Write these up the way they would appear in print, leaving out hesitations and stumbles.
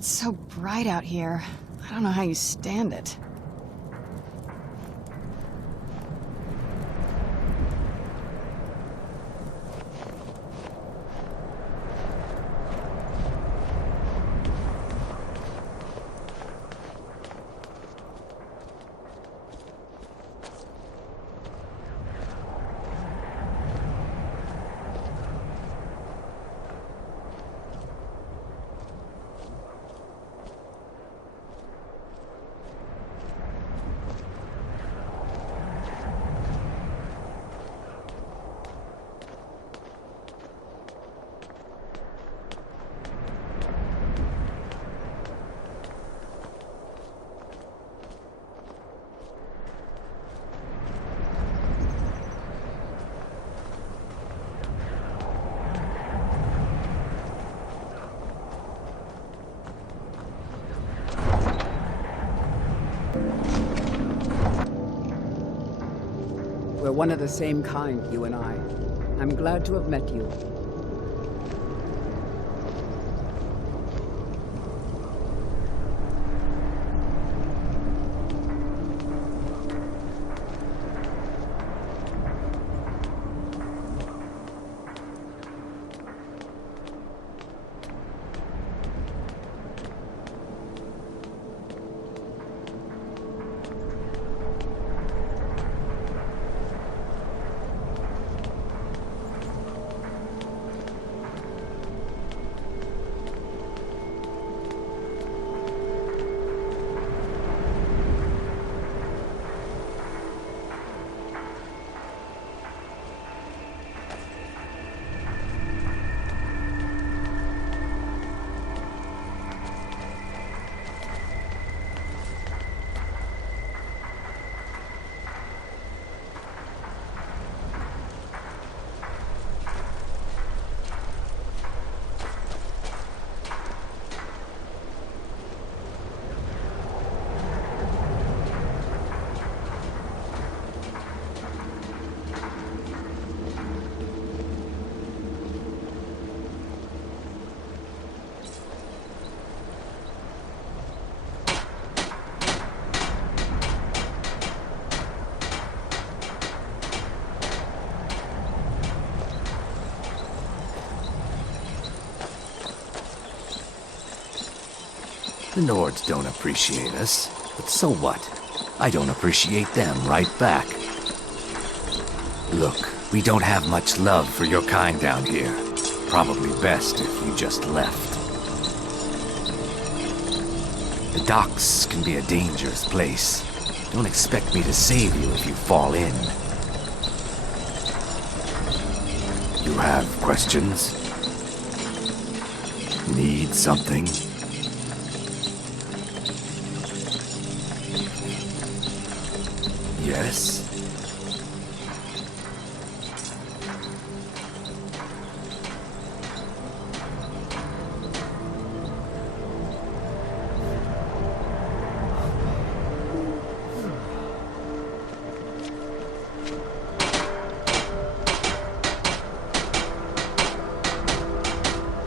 It's so bright out here. I don't know how you stand it. We're one of the same kind, you and I. I'm glad to have met you. The Nords don't appreciate us, but so what? I don't appreciate them right back. Look, we don't have much love for your kind down here. Probably best if you just left. The docks can be a dangerous place. Don't expect me to save you if you fall in. You have questions? Need something? Yes?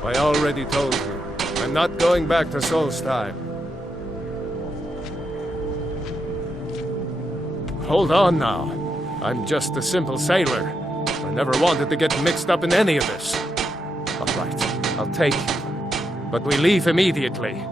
I already told you. I'm not going back to Solstheim. Hold on now. I'm just a simple sailor. I never wanted to get mixed up in any of this. All right, I'll take you. But we leave immediately.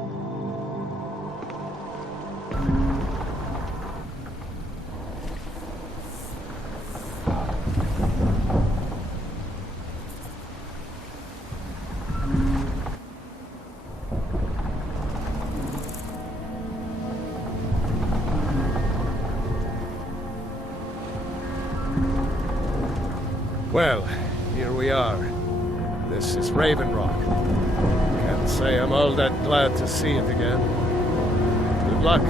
Well, here we are. This is Raven Rock. Can't say I'm all that glad to see it again. Good luck.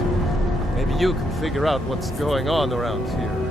Maybe you can figure out what's going on around here.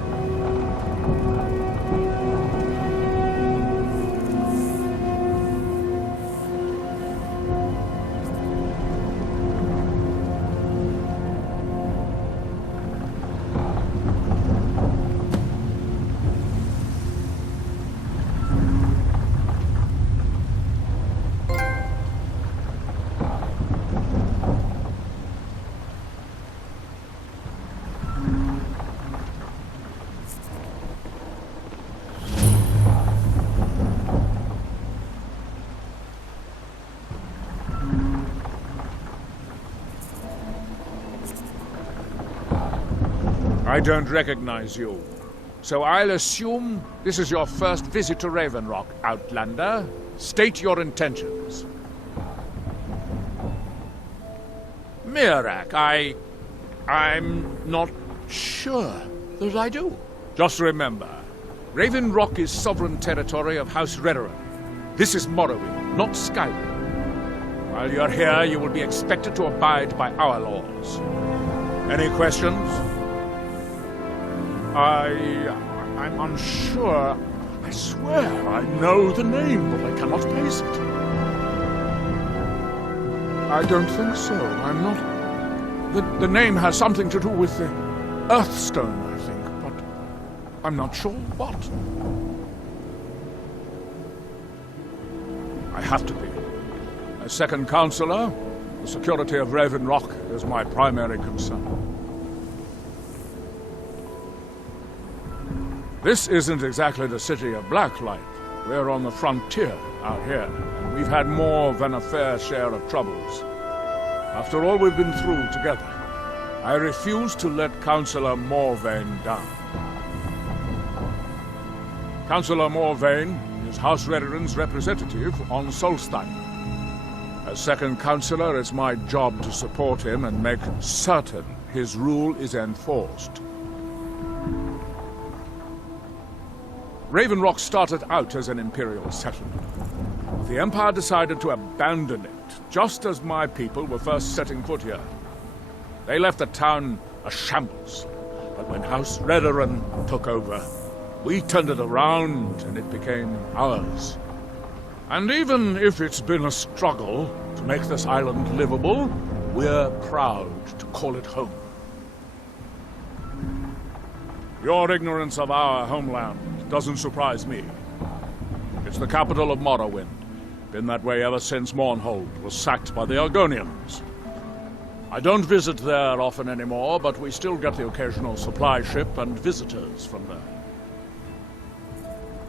I don't recognize you. So I'll assume this is your first visit to Raven Rock, Outlander. State your intentions. Mirak, I'm not sure that I do. Just remember, Raven Rock is sovereign territory of House Redoran. This is Morrowind, not Skyrim. While you're here, you will be expected to abide by our laws. Any questions? I'm unsure. I swear I know the name, but I cannot place it. I don't think so. I'm not... The name has something to do with the Earthstone, I think, but I'm not sure what. I have to be. As second counselor, the security of Raven Rock is my primary concern. This isn't exactly the city of Blacklight. We're on the frontier out here, and we've had more than a fair share of troubles. After all we've been through together, I refuse to let Councillor Morvain down. Councillor Morvain is House Redoran's representative on Solstein. As second councillor, it's my job to support him and make certain his rule is enforced. Raven Rock started out as an Imperial settlement. The Empire decided to abandon it, just as my people were first setting foot here. They left the town a shambles, but when House Redoran took over, we turned it around and it became ours. And even if it's been a struggle to make this island livable, we're proud to call it home. Your ignorance of our homeland doesn't surprise me. It's the capital of Morrowind. Been that way ever since Mournhold was sacked by the Argonians. I don't visit there often anymore, but we still get the occasional supply ship and visitors from there.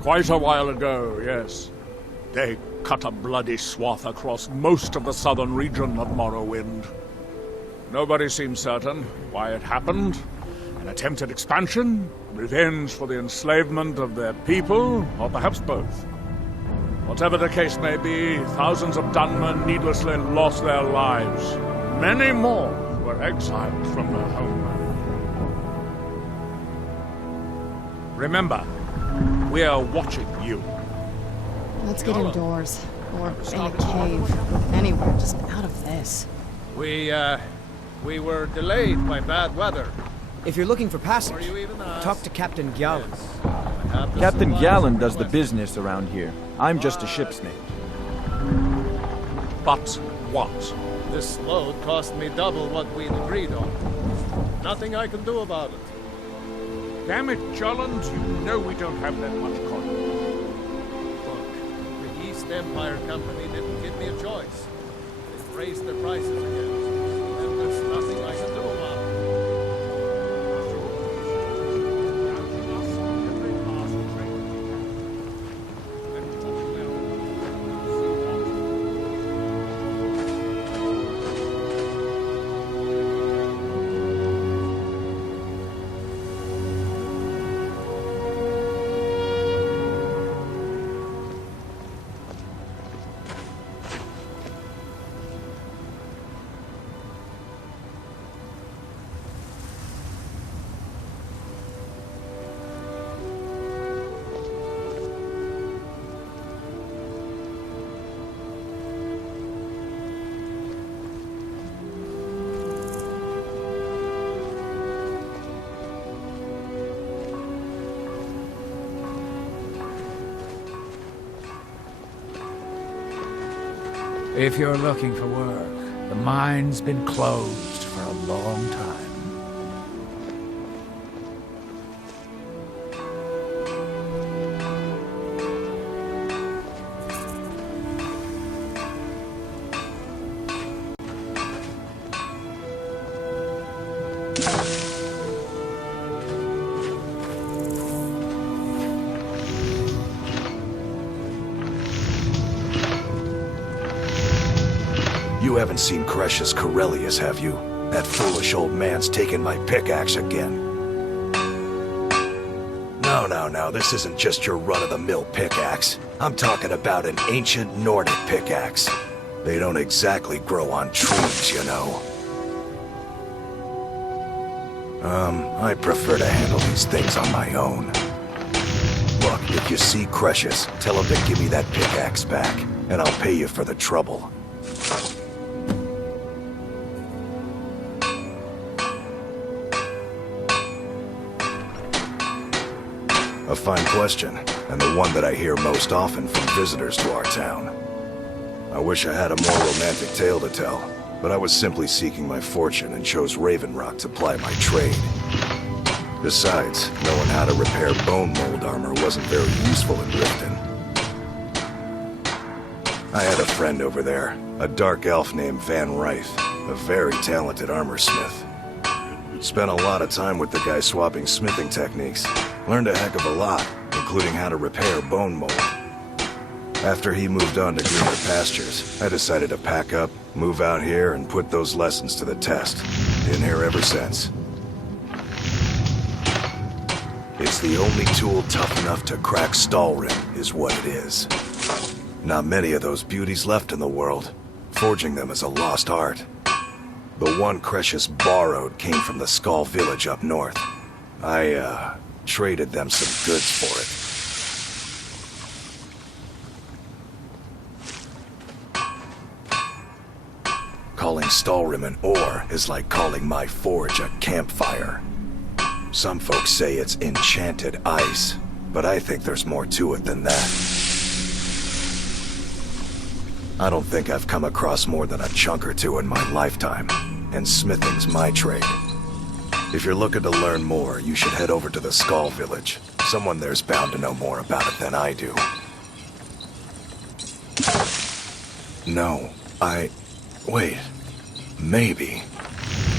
Quite a while ago, yes. They cut a bloody swath across most of the southern region of Morrowind. Nobody seems certain why it happened. An attempted expansion? Revenge for the enslavement of their people? Or perhaps both? Whatever the case may be, thousands of Dunmer needlessly lost their lives. Many more were exiled from their homeland. Remember, we are watching you. Let's get indoors. Or in a cave. Anywhere, just out of this. We were delayed by bad weather. If you're looking for passage, Before you even asked, talk to Captain Gallon. I have the Captain supplies Gallon from does the west. business around here. I'm just a ship's mate. But what? This load cost me double what we'd agreed on. Nothing I can do about it. Damn it, Jolland, you know we don't have that much coin. Look, the East Empire Company didn't give me a choice. They've raised their prices again. And there's nothing I can do about it. If you're looking for work, the mine's been closed for a long time. You haven't seen Crescius Corellius, have you? That foolish old man's taken my pickaxe again. No, this isn't just your run-of-the-mill pickaxe. I'm talking about an ancient Nordic pickaxe. They don't exactly grow on trees, you know. I prefer to handle these things on my own. Look, if you see Crucius, tell him to give me that pickaxe back, and I'll pay you for the trouble. A fine question, and the one that I hear most often from visitors to our town. I wish I had a more romantic tale to tell, but I was simply seeking my fortune and chose Raven Rock to ply my trade. Besides, knowing how to repair bone mold armor wasn't very useful in Riften. I had a friend over there, a dark elf named Van Ryth, a very talented armor smith. Spent a lot of time with the guy swapping smithing techniques. Learned a heck of a lot, including how to repair bone mold. After he moved on to greener pastures, I decided to pack up, move out here, and put those lessons to the test. Been here ever since. It's the only tool tough enough to crack Skyrim, is what it is. Not many of those beauties left in the world. Forging them is a lost art. The one Crucius borrowed came from the Skull village up north. I, traded them some goods for it. Calling Skyrim an ore is like calling my forge a campfire. Some folks say it's enchanted ice, but I think there's more to it than that. I don't think I've come across more than a chunk or two in my lifetime, and smithing's my trade. If you're looking to learn more, you should head over to the Skull village. Someone there's bound to know more about it than I do. No, wait. Maybe.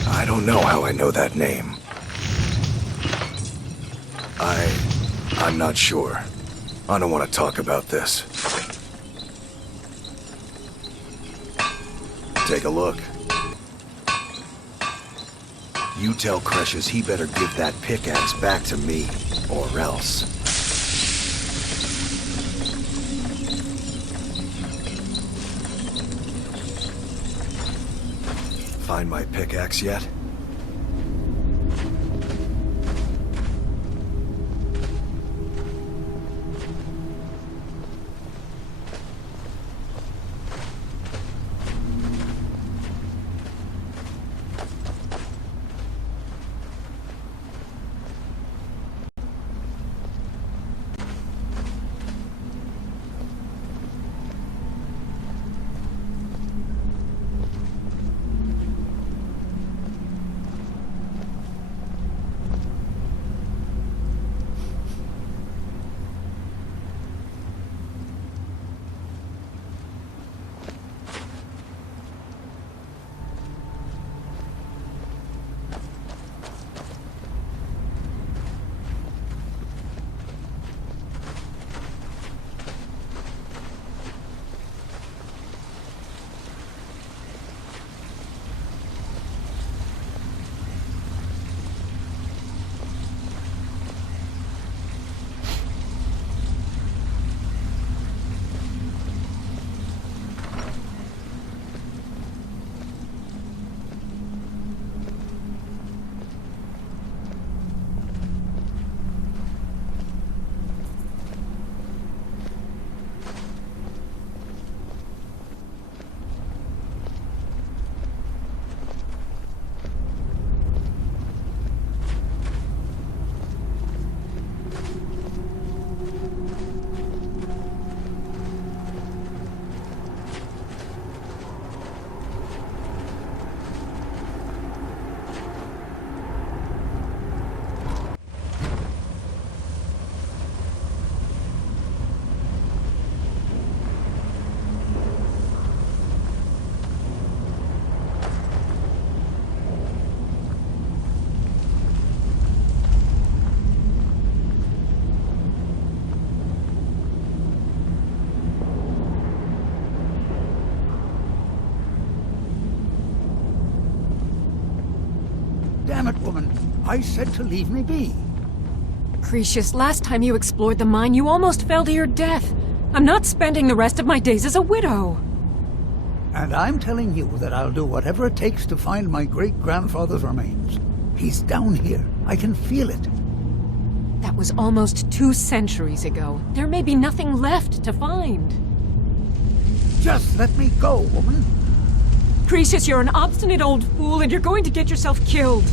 I don't know how I know that name. I'm not sure. I don't want to talk about this. Take a look. You tell Crucius he better give that pickaxe back to me, or else. Find my pickaxe yet? Damn it, woman. I said to leave me be. Cretius, last time you explored the mine, you almost fell to your death. I'm not spending the rest of my days as a widow. And I'm telling you that I'll do whatever it takes to find my great-grandfather's remains. He's down here. I can feel it. That was almost 2 centuries ago. There may be nothing left to find. Just let me go, woman. Cretius, you're an obstinate old fool, and you're going to get yourself killed.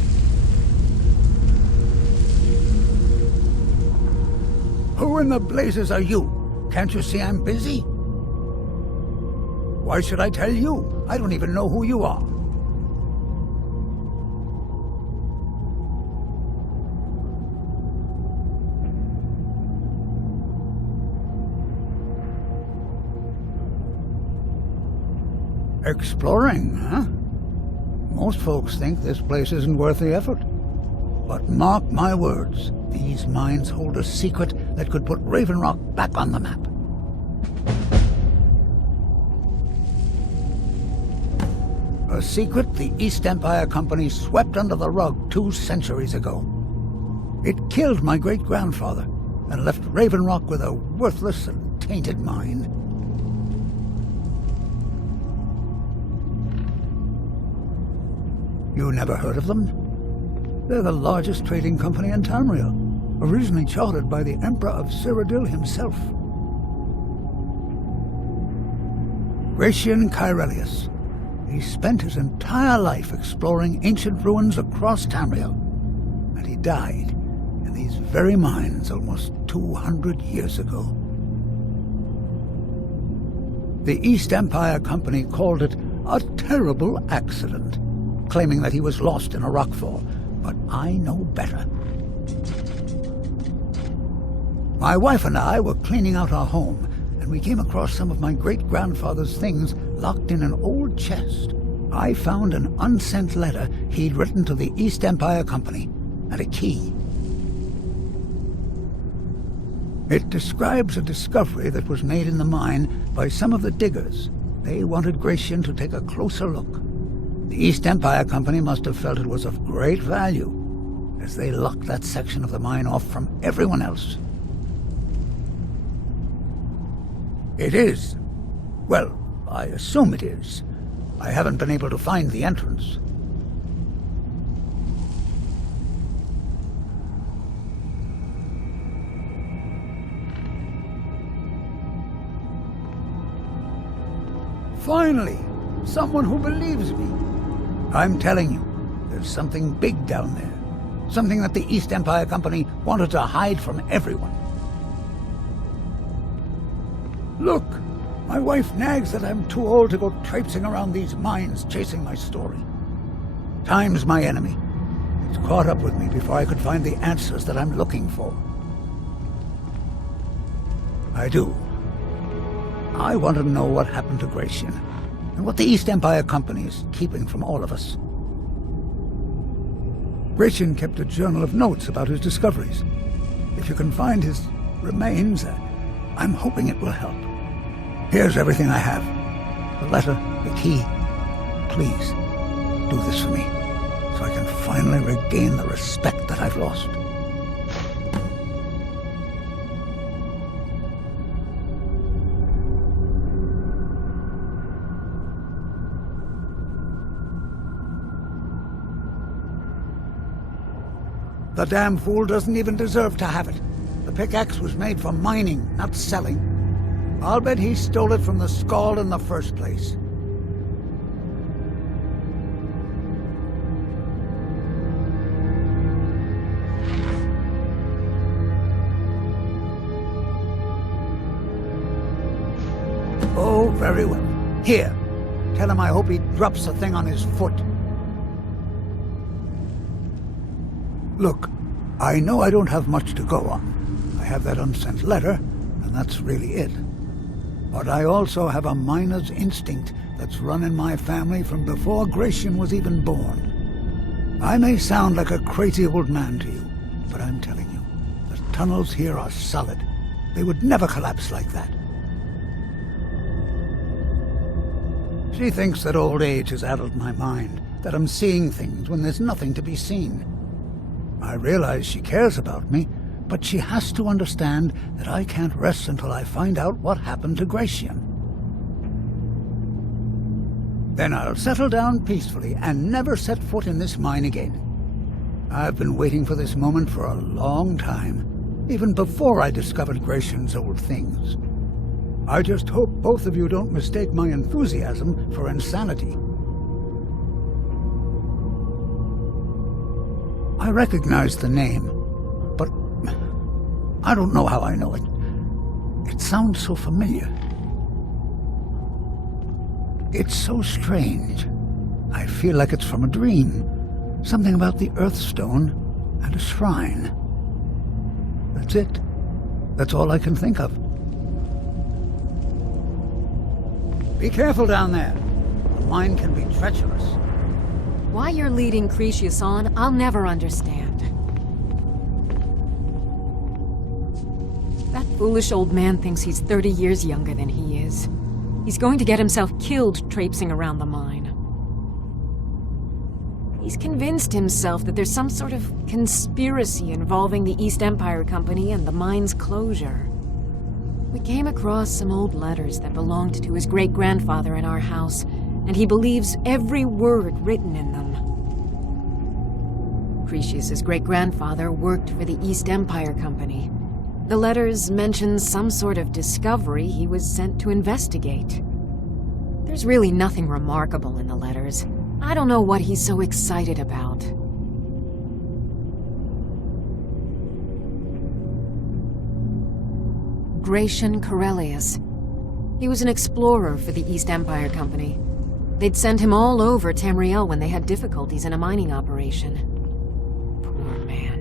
Who in the blazes are you? Can't you see I'm busy? Why should I tell you? I don't even know who you are. Exploring, huh? Most folks think this place isn't worth the effort. But mark my words, these mines hold a secret that could put Raven Rock back on the map. A secret the East Empire Company swept under the rug 2 centuries ago. It killed my great-grandfather and left Raven Rock with a worthless and tainted mine. You never heard of them? They're the largest trading company in Tamriel, originally chartered by the Emperor of Cyrodiil himself. Gratian Kyrelius. He spent his entire life exploring ancient ruins across Tamriel, and he died in these very mines almost 200 years ago. The East Empire Company called it a terrible accident, claiming that he was lost in a rockfall, but I know better. My wife and I were cleaning out our home, and we came across some of my great-grandfather's things locked in an old chest. I found an unsent letter he'd written to the East Empire Company, and a key. It describes a discovery that was made in the mine by some of the diggers. They wanted Gratian to take a closer look. The East Empire Company must have felt it was of great value, as they locked that section of the mine off from everyone else. It is. Well, I assume it is. I haven't been able to find the entrance. Finally, someone who believes me. I'm telling you, there's something big down there. Something that the East Empire Company wanted to hide from everyone. Look, my wife nags that I'm too old to go traipsing around these mines chasing my story. Time's my enemy. It's caught up with me before I could find the answers that I'm looking for. I do. I want to know what happened to Gratian, and what the East Empire Company is keeping from all of us. Gratian kept a journal of notes about his discoveries. If you can find his remains, I'm hoping it will help. Here's everything I have. The letter, the key. Please, do this for me, so I can finally regain the respect that I've lost. The damn fool doesn't even deserve to have it. The pickaxe was made for mining, not selling. I'll bet he stole it from the Skald in the first place. Oh, very well. Here, tell him I hope he drops the thing on his foot. Look, I know I don't have much to go on. I have that unsent letter, and that's really it. But I also have a miner's instinct that's run in my family from before Gratian was even born. I may sound like a crazy old man to you, but I'm telling you, the tunnels here are solid. They would never collapse like that. She thinks that old age has addled my mind, that I'm seeing things when there's nothing to be seen. I realize she cares about me, But she has to understand that I can't rest until I find out what happened to Gratian. Then I'll settle down peacefully and never set foot in this mine again. I've been waiting for this moment for a long time, even before I discovered Gratian's old things. I just hope both of you don't mistake my enthusiasm for insanity. I recognize the name, but I don't know how I know it. It sounds so familiar. It's so strange. I feel like it's from a dream. Something about the Earthstone and a shrine. That's it. That's all I can think of. Be careful down there. The mine can be treacherous. Why you're leading Cretius on, I'll never understand. That foolish old man thinks he's 30 years younger than he is. He's going to get himself killed traipsing around the mine. He's convinced himself that there's some sort of conspiracy involving the East Empire Company and the mine's closure. We came across some old letters that belonged to his great-grandfather in our house, and he believes every word written in them. Cretius's great-grandfather worked for the East Empire Company. The letters mention some sort of discovery he was sent to investigate. There's really nothing remarkable in the letters. I don't know what he's so excited about. Gratian Corellius. He was an explorer for the East Empire Company. They'd send him all over Tamriel when they had difficulties in a mining operation. Poor man.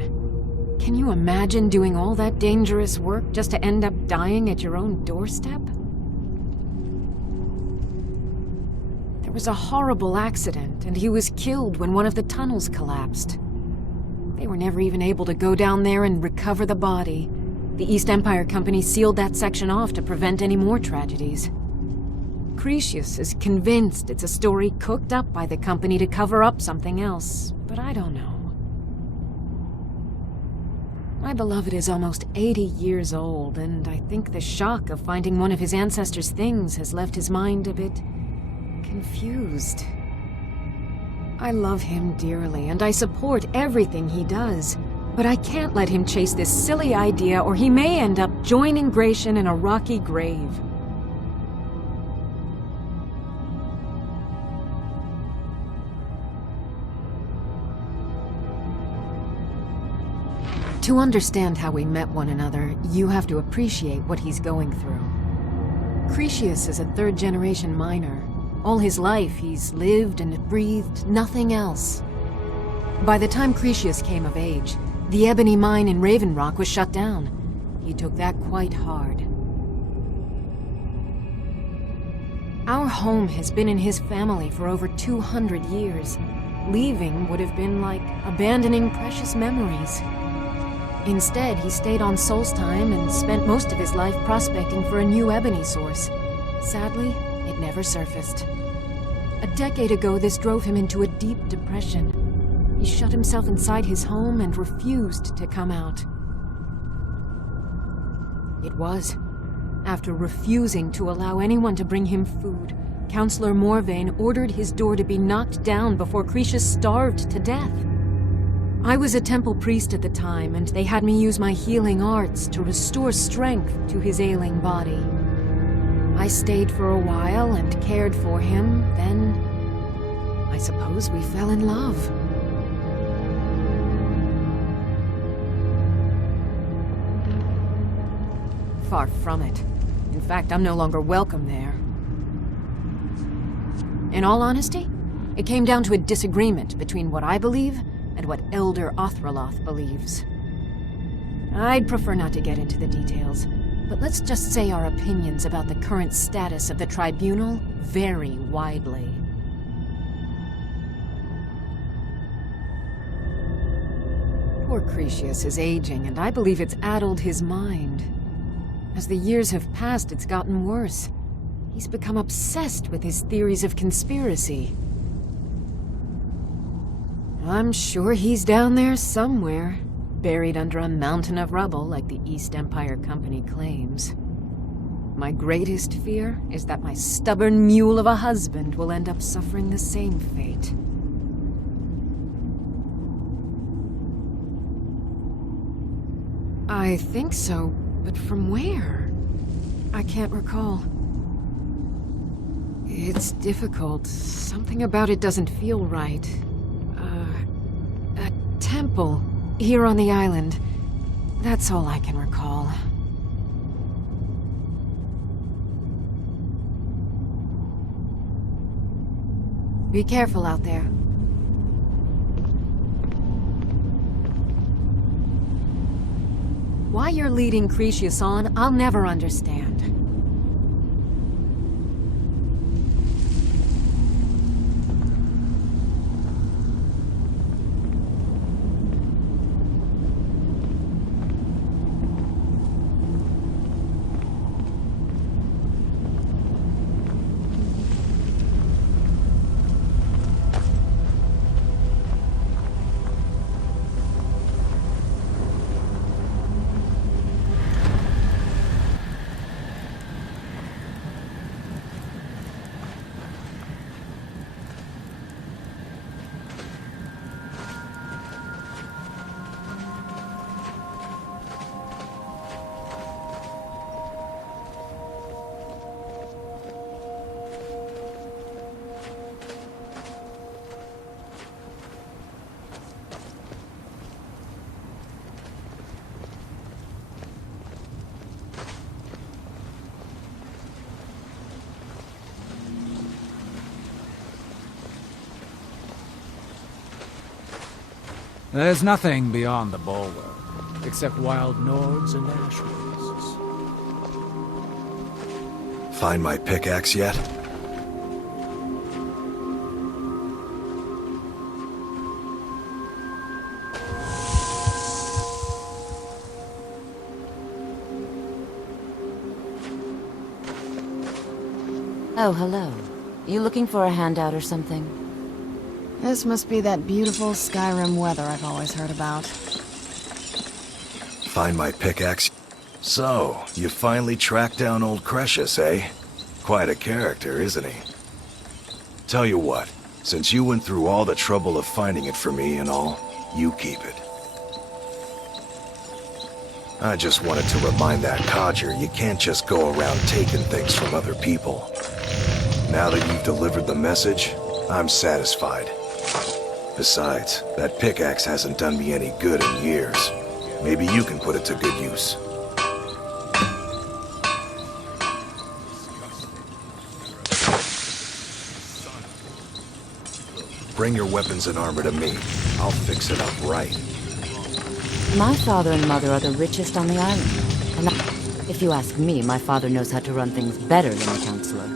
Can you imagine doing all that dangerous work just to end up dying at your own doorstep? There was a horrible accident, and he was killed when one of the tunnels collapsed. They were never even able to go down there and recover the body. The East Empire Company sealed that section off to prevent any more tragedies. Cretius is convinced it's a story cooked up by the company to cover up something else, but I don't know. My beloved is almost 80 years old, and I think the shock of finding one of his ancestors' things has left his mind a bit confused. I love him dearly, and I support everything he does. But I can't let him chase this silly idea, or he may end up joining Gratian in a rocky grave. To understand how we met one another, you have to appreciate what he's going through. Cretius is a third-generation miner. All his life, he's lived and breathed nothing else. By the time Cretius came of age, the ebony mine in Raven Rock was shut down. He took that quite hard. Our home has been in his family for over 200 years. Leaving would have been like abandoning precious memories. Instead, he stayed on Solstheim and spent most of his life prospecting for a new ebony source. Sadly, it never surfaced. A decade ago, this drove him into a deep depression. He shut himself inside his home and refused to come out. It was after refusing to allow anyone to bring him food, Counselor Morvain ordered his door to be knocked down before Cretius starved to death. I was a temple priest at the time, and they had me use my healing arts to restore strength to his ailing body. I stayed for a while and cared for him, then I suppose we fell in love. Far from it. In fact, I'm no longer welcome there. In all honesty, it came down to a disagreement between what I believe and what Elder Othraloth believes. I'd prefer not to get into the details, but let's just say our opinions about the current status of the tribunal vary widely. Poor Cretius is aging, and I believe it's addled his mind. As the years have passed, it's gotten worse. He's become obsessed with his theories of conspiracy. I'm sure he's down there somewhere, buried under a mountain of rubble like the East Empire Company claims. My greatest fear is that my stubborn mule of a husband will end up suffering the same fate. I think so, but from where? I can't recall. It's difficult. Something about it doesn't feel right. A temple here on the island. That's all I can recall. Be careful out there. Why you're leading Cretius on, I'll never understand. There's nothing beyond the bulwark, except wild Nords and ashwoods. Find my pickaxe yet? Oh, hello. You looking for a handout or something? This must be that beautiful Skyrim weather I've always heard about. Find my pickaxe? So, you finally tracked down old Cretius, eh? Quite a character, isn't he? Tell you what, since you went through all the trouble of finding it for me and all, you keep it. I just wanted to remind that codger you can't just go around taking things from other people. Now that you've delivered the message, I'm satisfied. Besides, that pickaxe hasn't done me any good in years. Maybe you can put it to good use. Bring your weapons and armor to me. I'll fix it up right. My father and mother are the richest on the island. And if you ask me, my father knows how to run things better than the Counselor.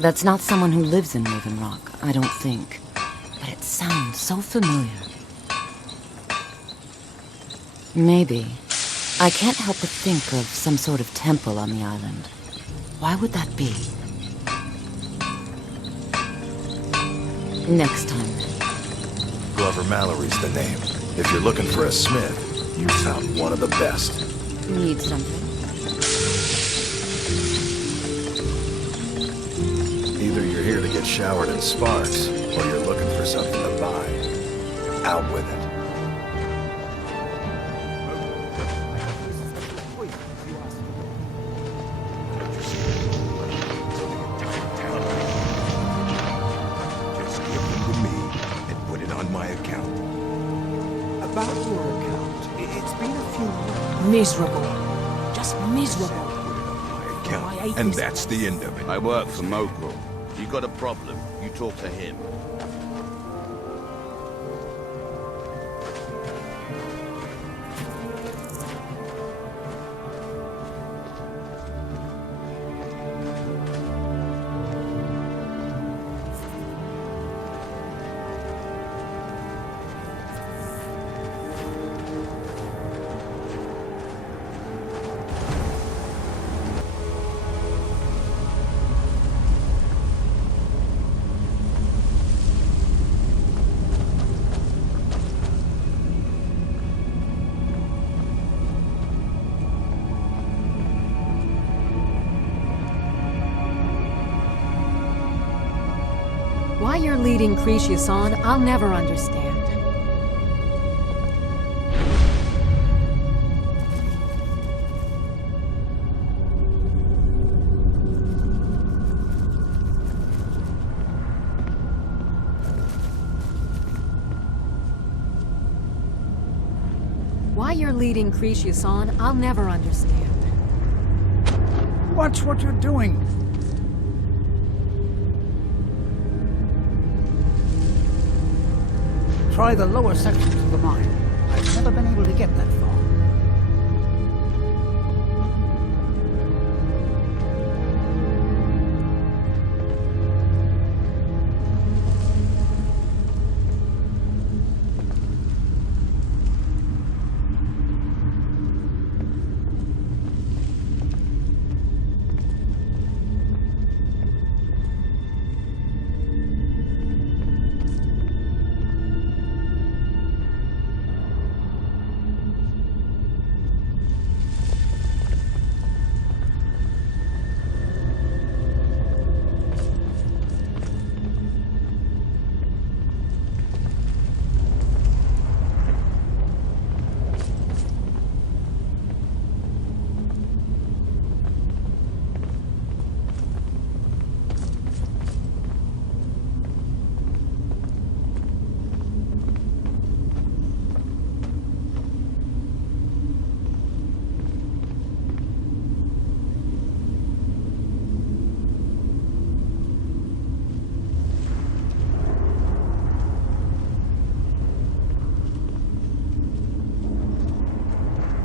That's not someone who lives in Raven Rock, I don't think. But it sounds so familiar. Maybe. I can't help but think of some sort of temple on the island. Why would that be? Next time, then. Glover Mallory's the name. If you're looking for a smith, you found one of the best. Need something? Either you're here to get showered in sparks, or you're looking for something to buy. Out with it. Just give them to me and put it on my account. About your account, it's been a few months. Miserable. Just miserable. Account. And that's the end of it. I work for Mokro. You got a problem, you talk to him. Why you're leading Cretius on, I'll never understand. Why you're leading Cretius on, I'll never understand. Watch what you're doing. Try the lower sections of the mine. I've never been able to get that far.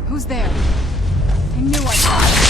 Who's there? I knew I...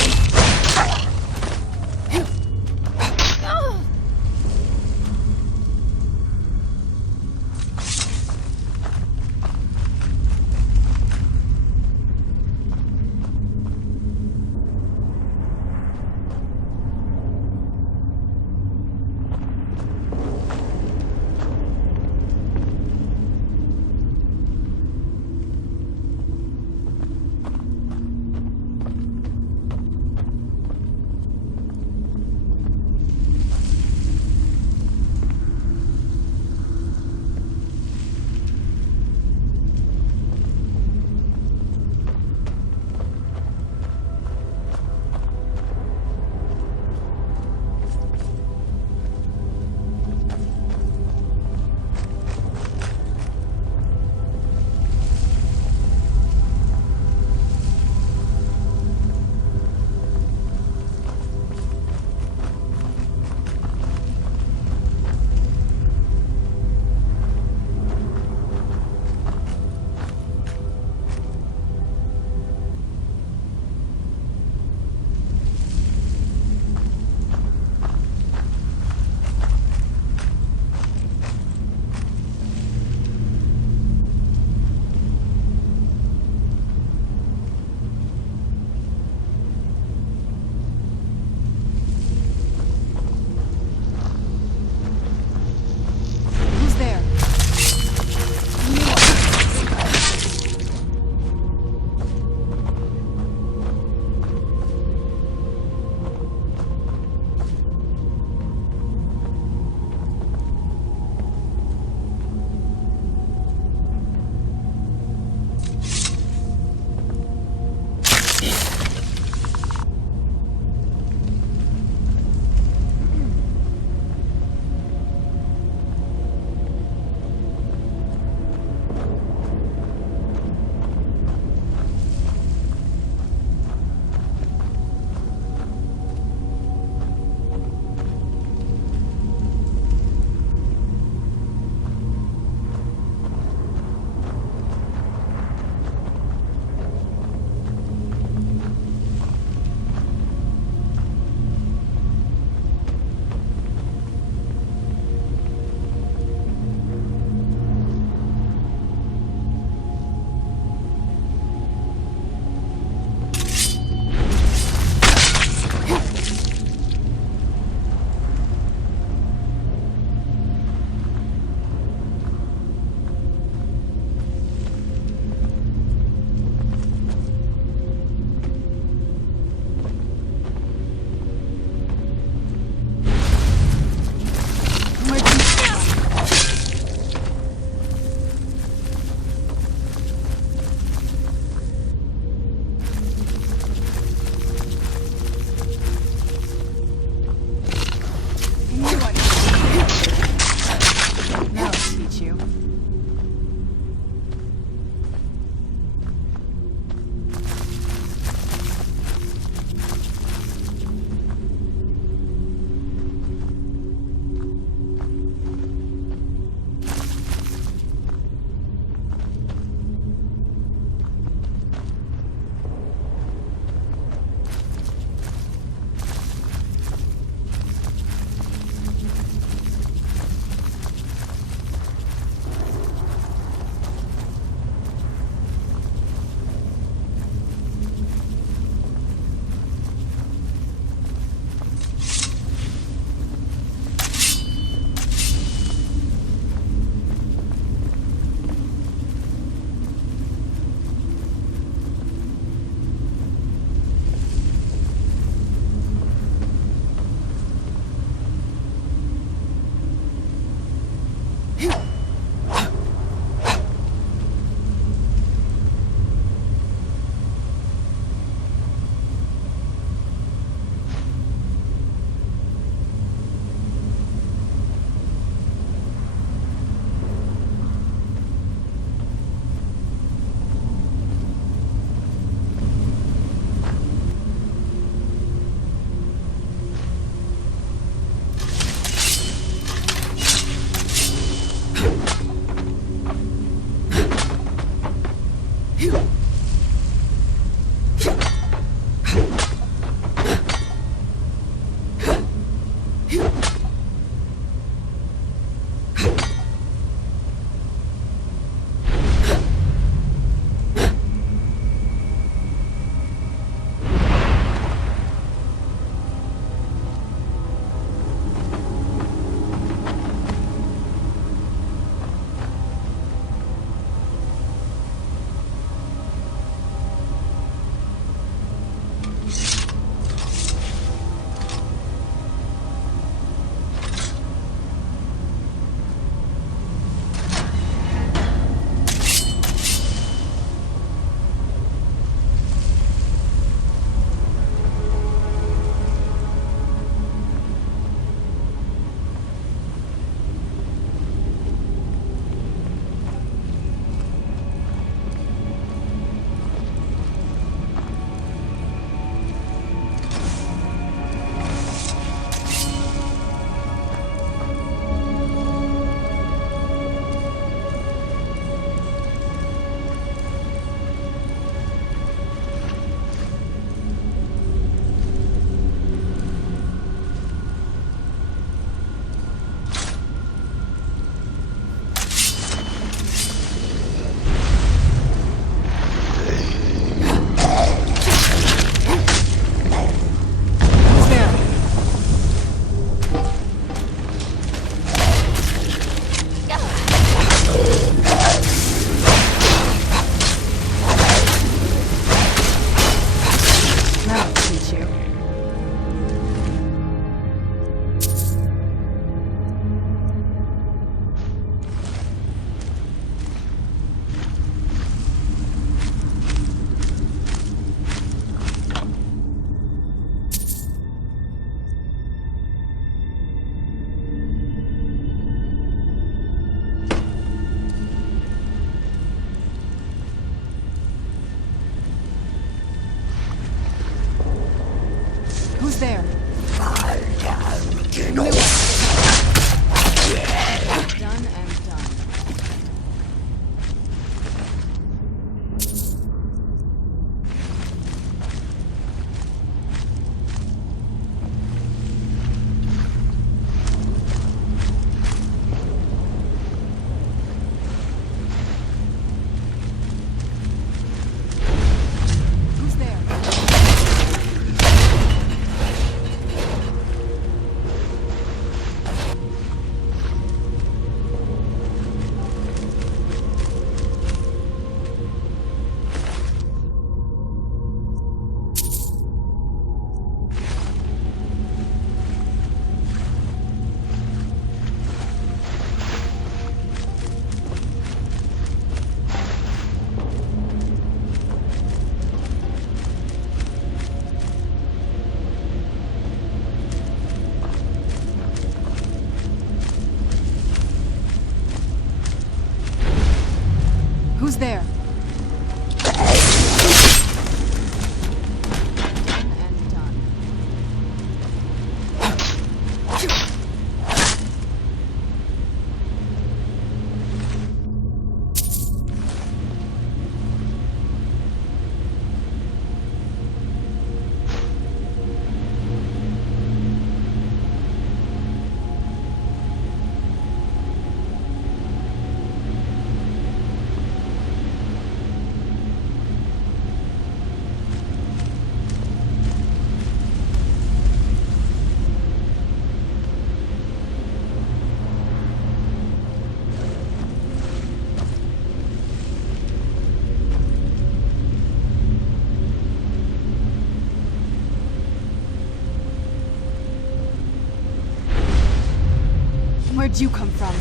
did you come from?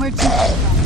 Where'd you come from?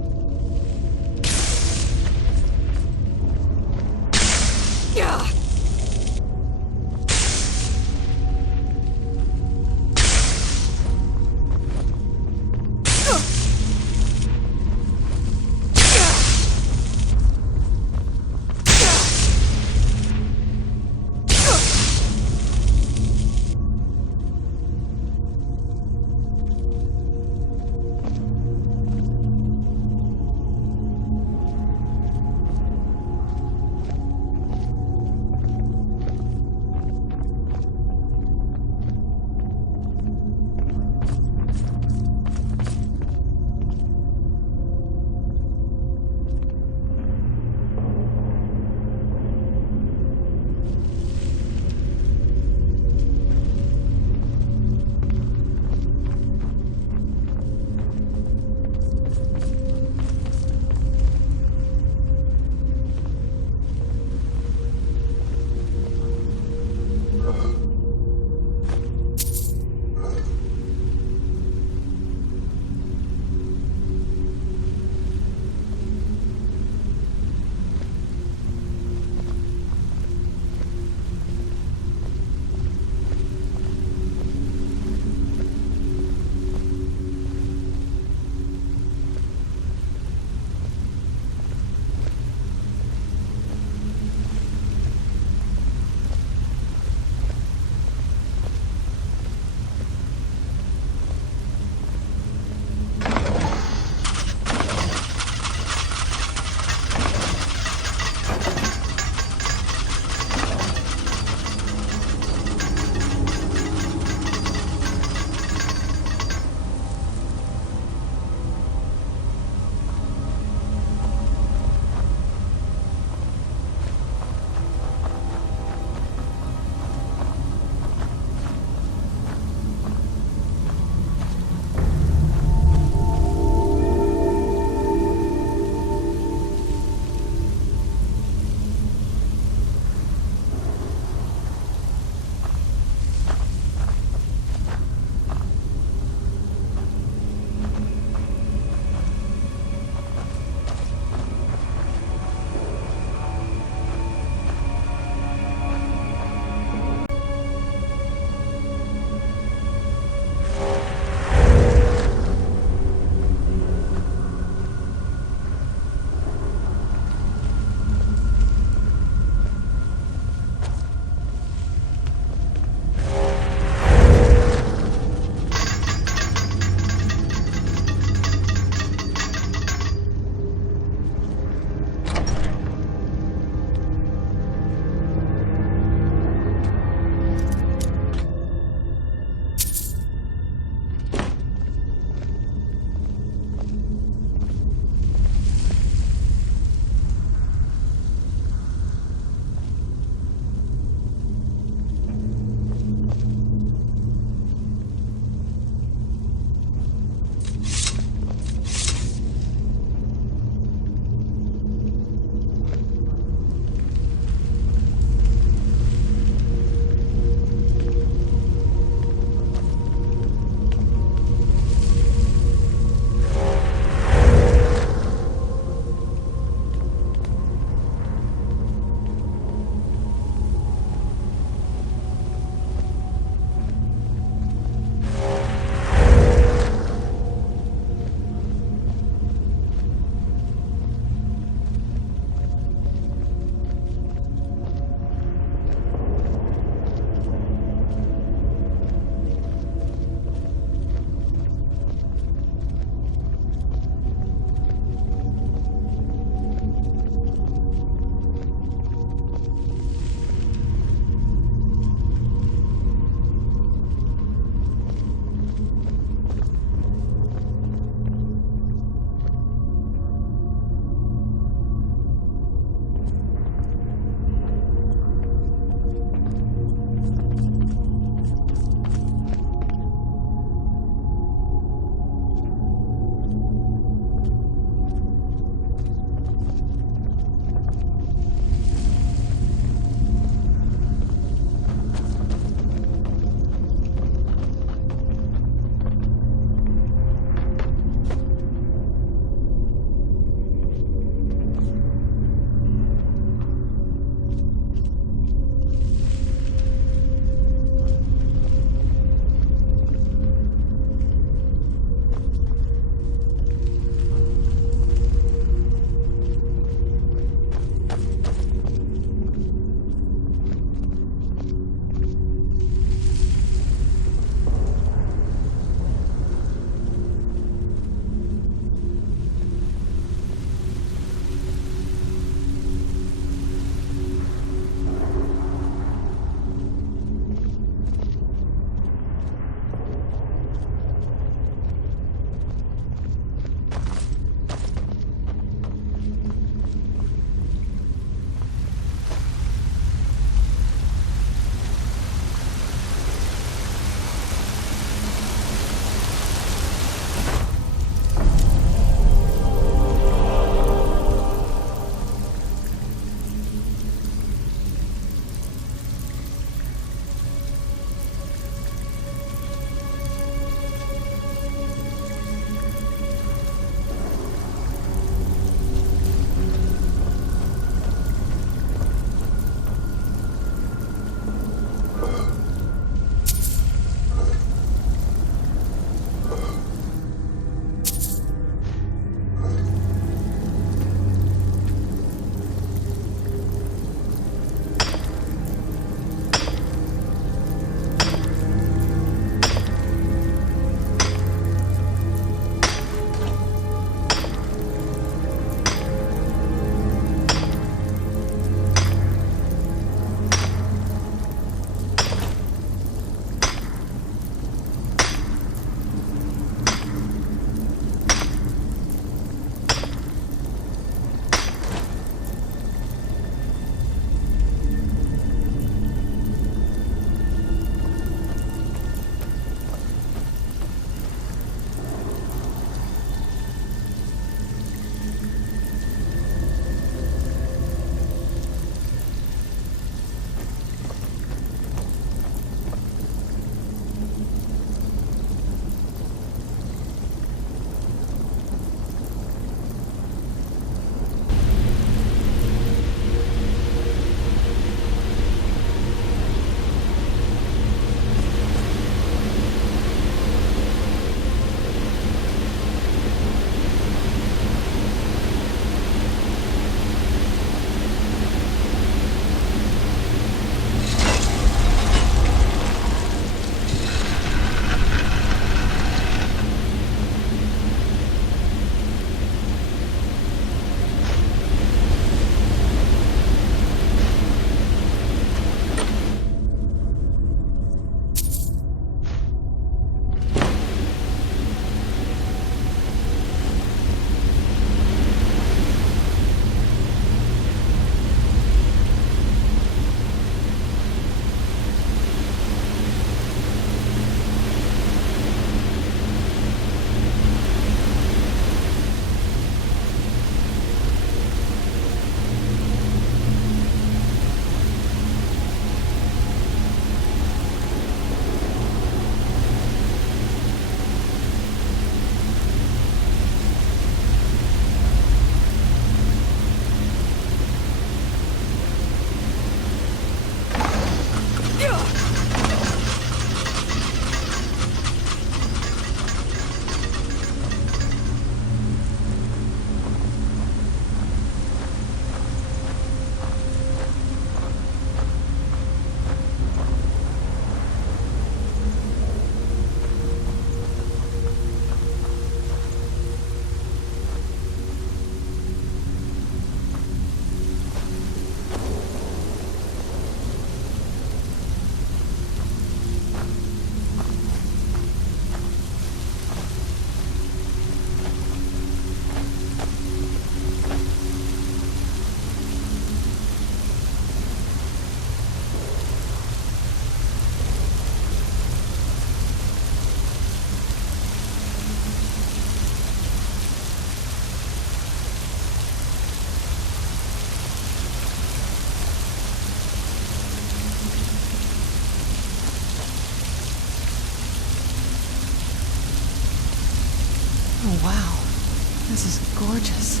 Oh, wow. This is gorgeous.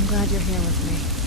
I'm glad you're here with me.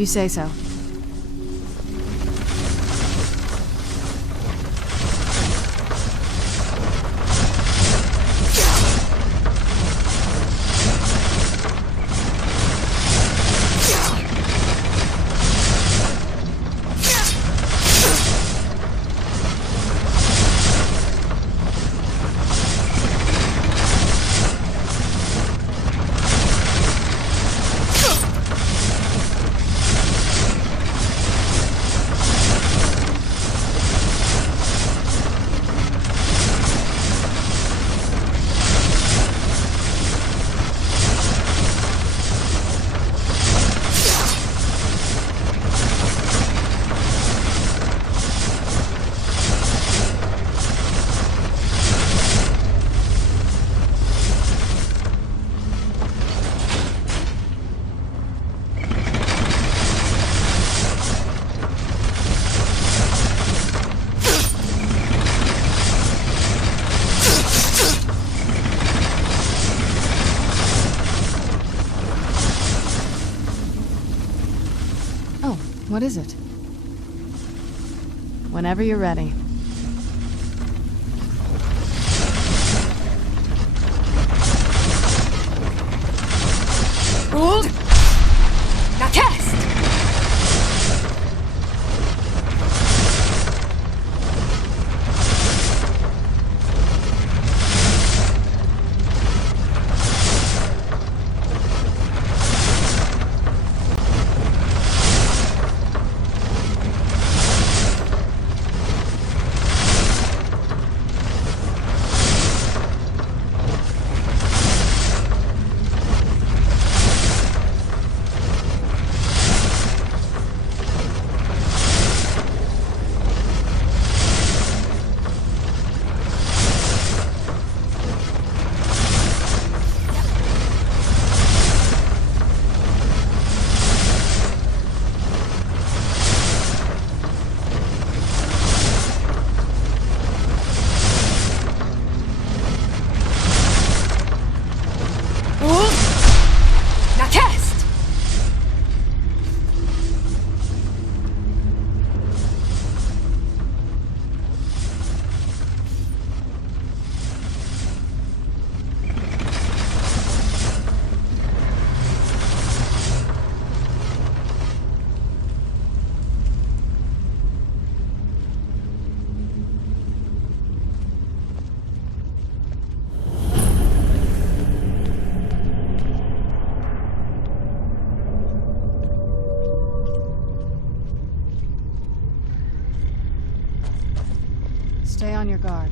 you say so. What is it? Whenever you're ready. Ruled. Now cast! Stay on your guard.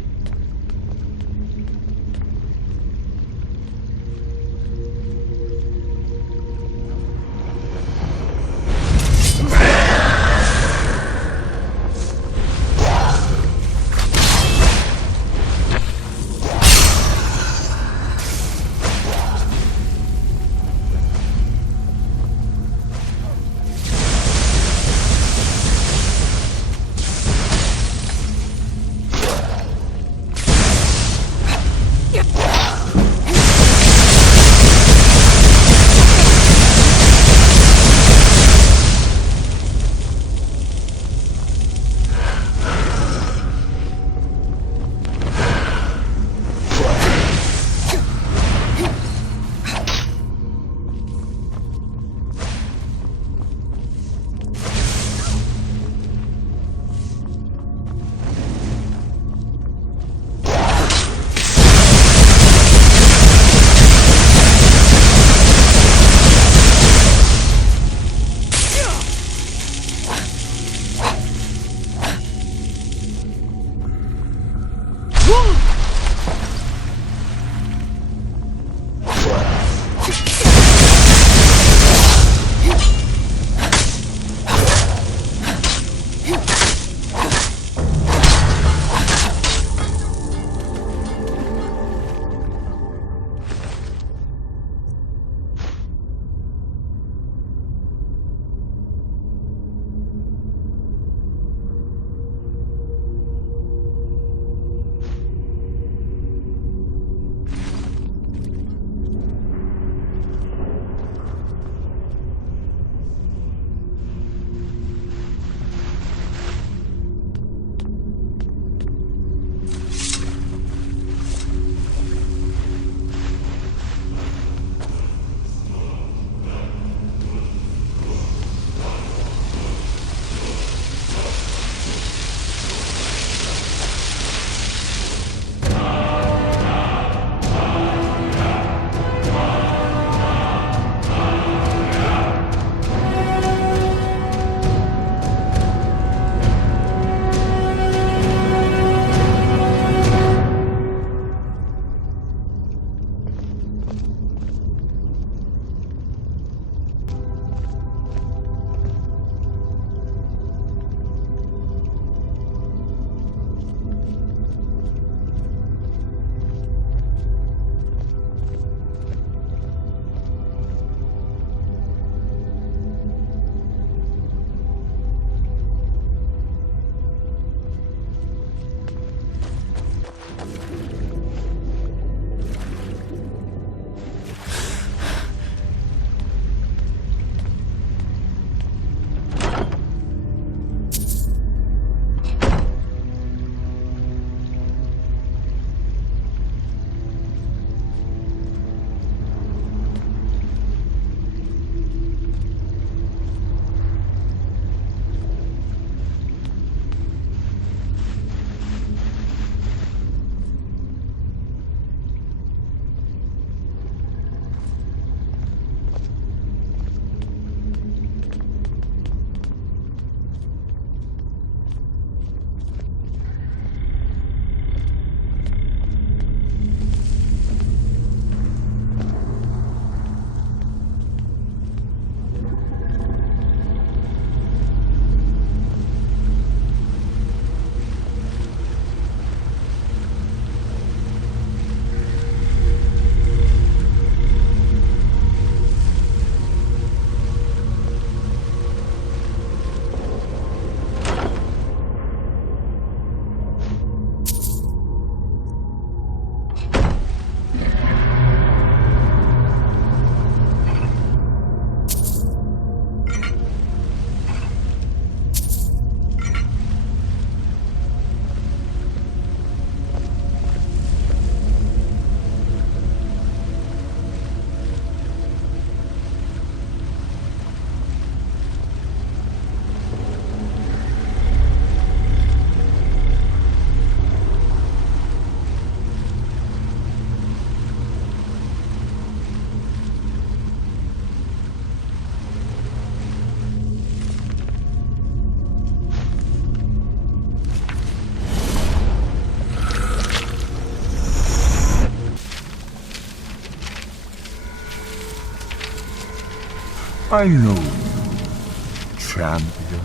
I know you, champion.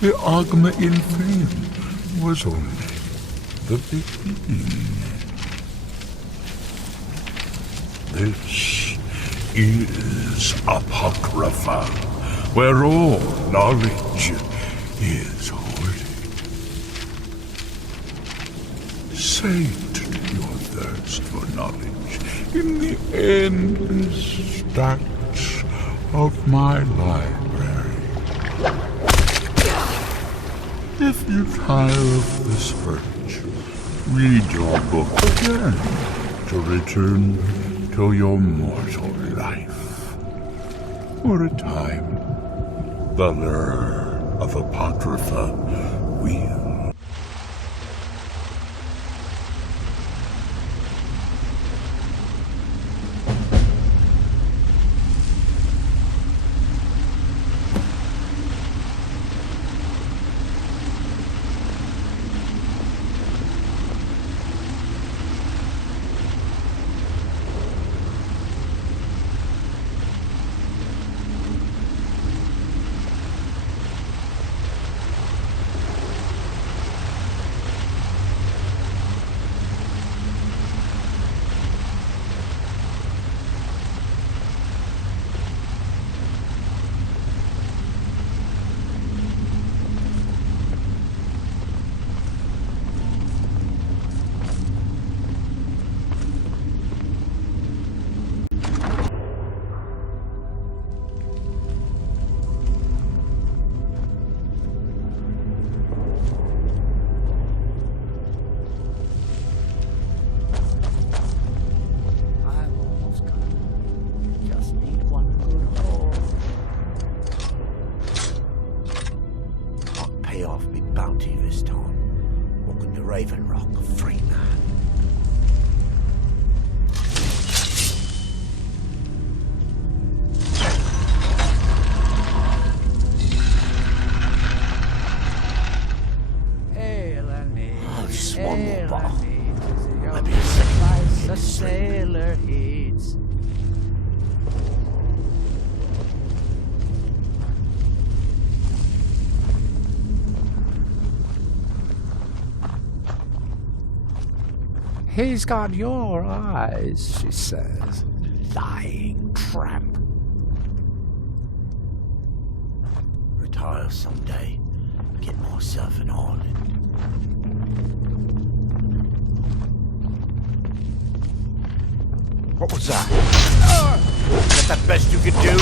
The Ogma in fame was only the beginning. This is Apocrypha, where all knowledge is hoarded. Sate your thirst for knowledge in the endless stacks of my library. If you tire of this search, read your book again to return to your mortal life. For a time, the lure of Apocrypha will. He's got your eyes, she says. Lying tramp. Retire someday. Get myself in Ireland. What was that? Is that the best you could do?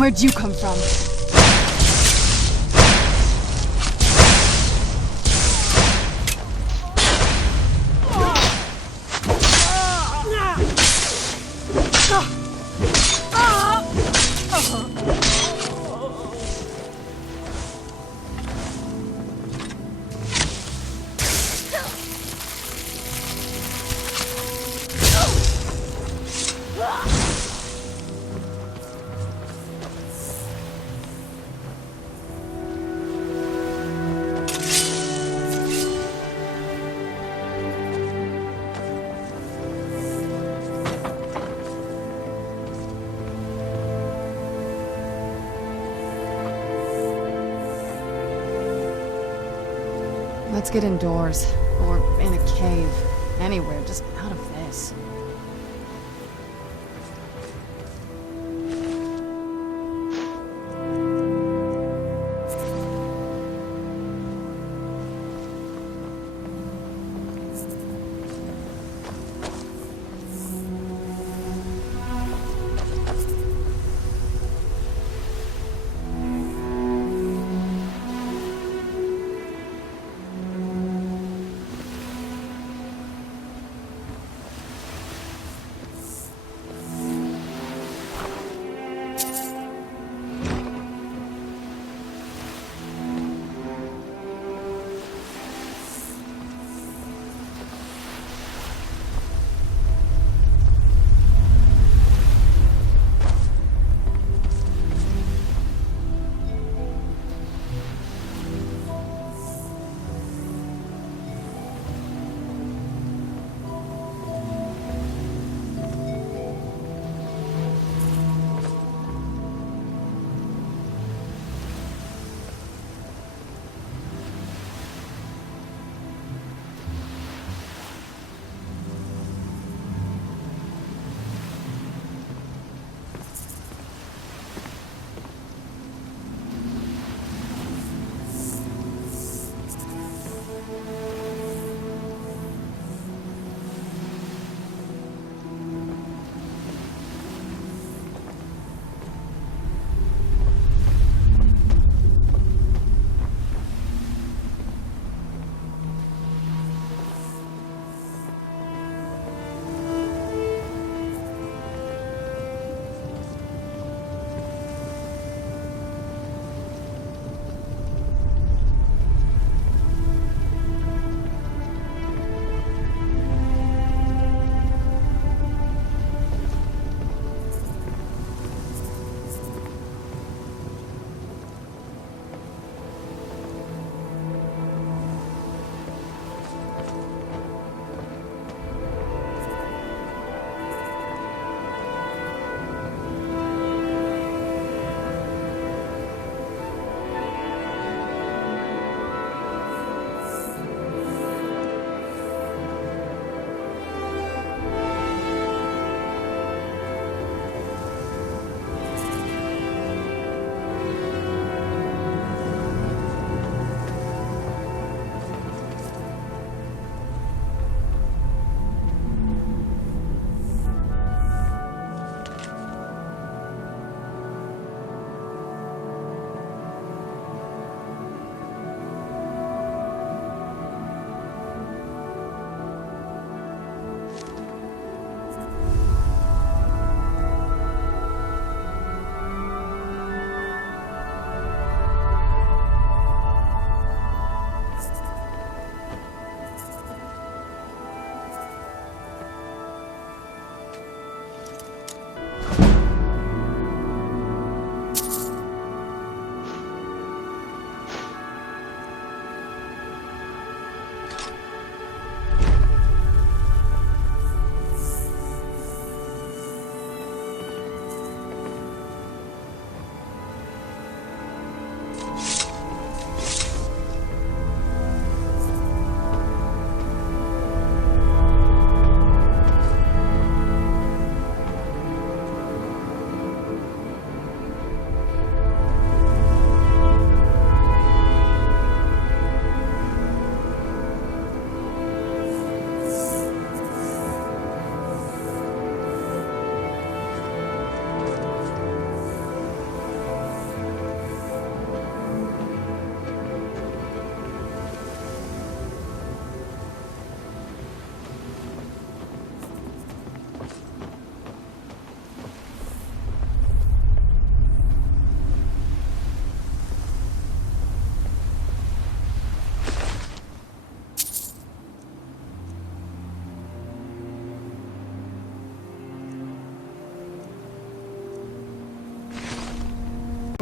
Where'd you come from? Let's get indoors. Or in a cave. Anywhere, just out of this.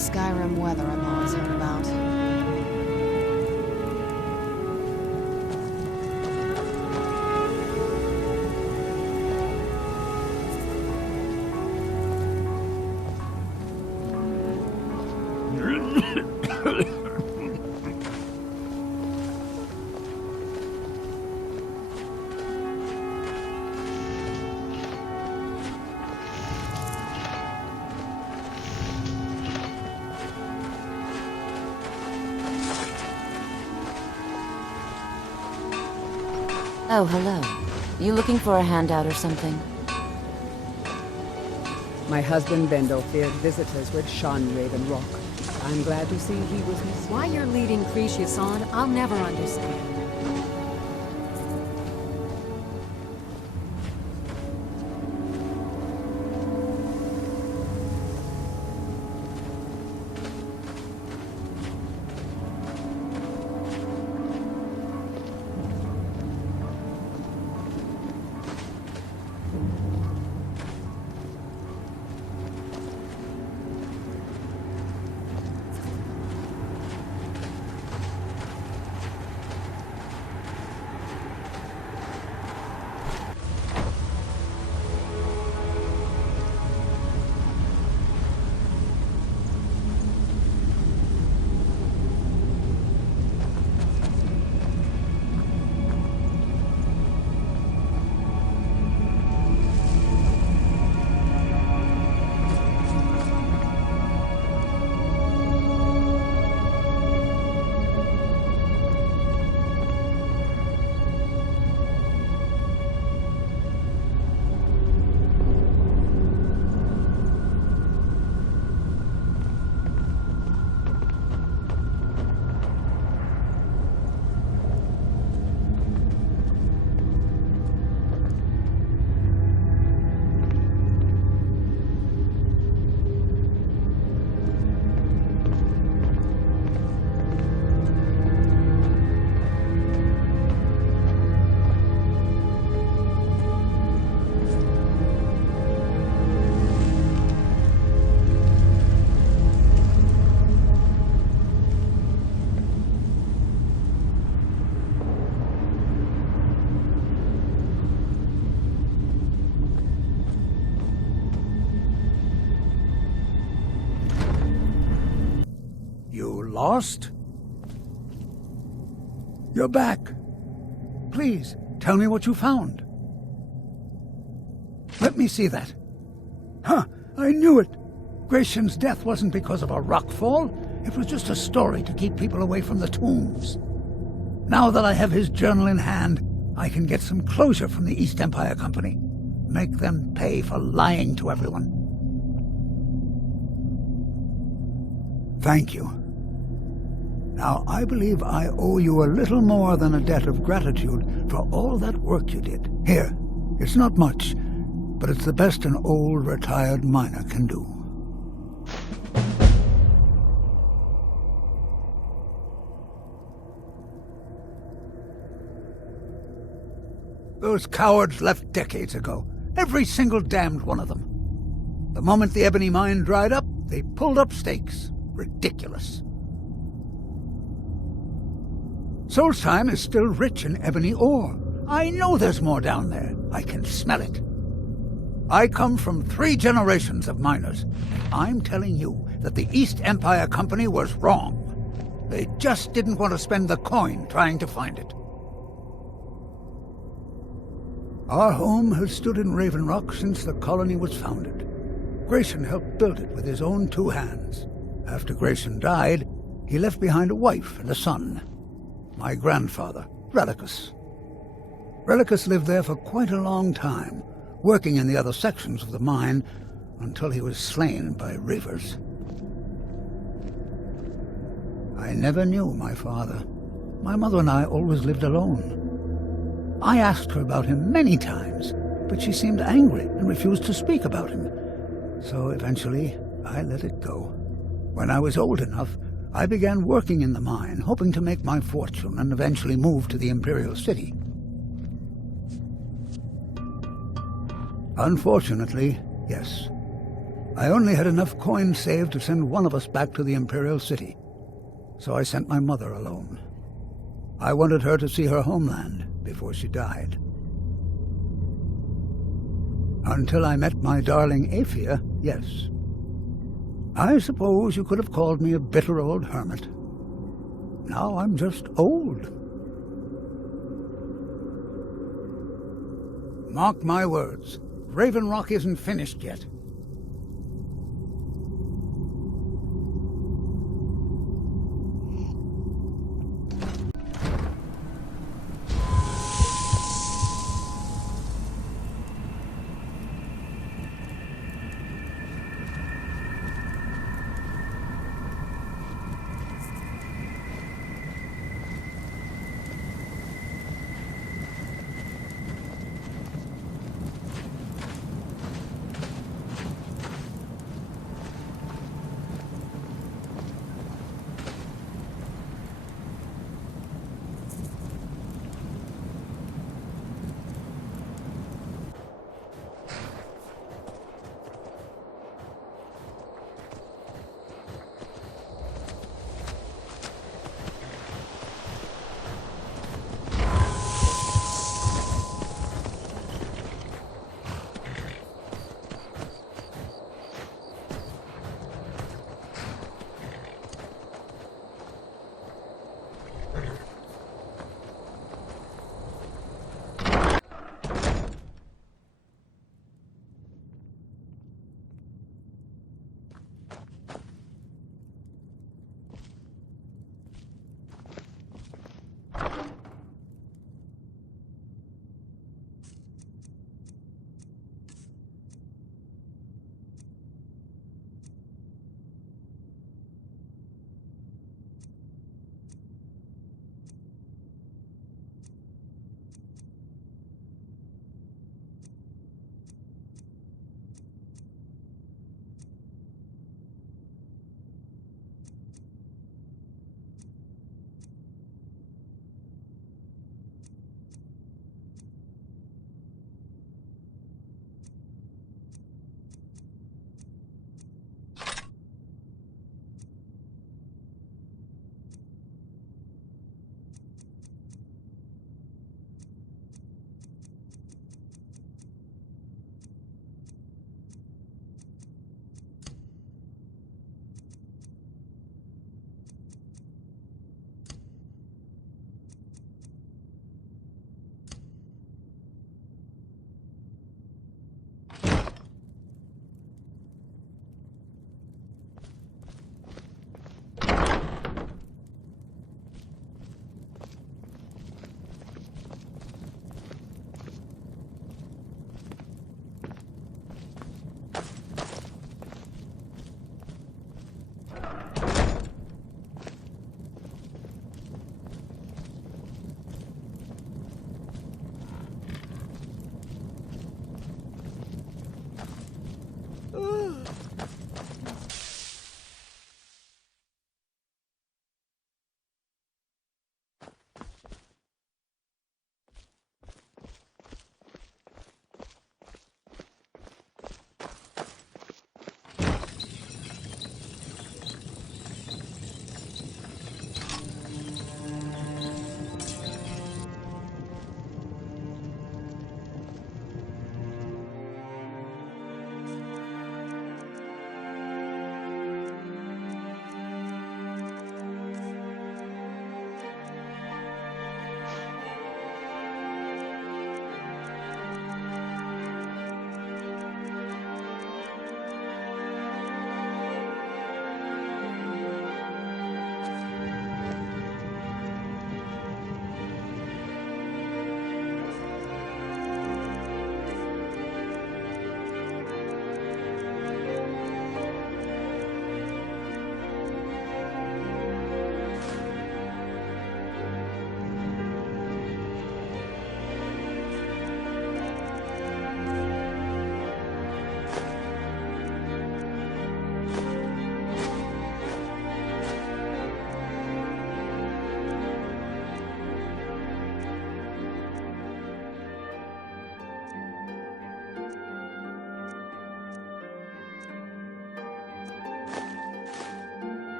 Skyrim weather I've always heard about. Oh, hello. You looking for a handout or something? My husband Bendel feared visitors would shun Raven Rock. I'm glad to see he was missing. Why you're leading Cretius on, I'll never understand. Lost? You're back. Please, tell me what you found. Let me see that. Huh, I knew it. Gratian's death wasn't because of a rockfall. It was just a story to keep people away from the tombs. Now that I have his journal in hand, I can get some closure from the East Empire Company. Make them pay for lying to everyone. Thank you. Now, I believe I owe you a little more than a debt of gratitude for all that work you did. Here, it's not much, but it's the best an old retired miner can do. Those cowards left decades ago. Every single damned one of them. The moment the ebony mine dried up, they pulled up stakes. Ridiculous. Solstheim is still rich in ebony ore. I know there's more down there. I can smell it. I come from 3 generations of miners, and I'm telling you that the East Empire Company was wrong. They just didn't want to spend the coin trying to find it. Our home has stood in Raven Rock since the colony was founded. Gratian helped build it with his own 2 hands. After Gratian died, he left behind a wife and a son. My grandfather, Relicus. Relicus lived there for quite a long time, working in the other sections of the mine until he was slain by Reavers. I never knew my father. My mother and I always lived alone. I asked her about him many times, but she seemed angry and refused to speak about him. So eventually, I let it go. When I was old enough, I began working in the mine, hoping to make my fortune and eventually move to the Imperial City. Unfortunately, yes. I only had enough coins saved to send one of us back to the Imperial City, so I sent my mother alone. I wanted her to see her homeland before she died. Until I met my darling Aphia, yes. I suppose you could have called me a bitter old hermit. Now I'm just old. Mark my words, Raven Rock isn't finished yet.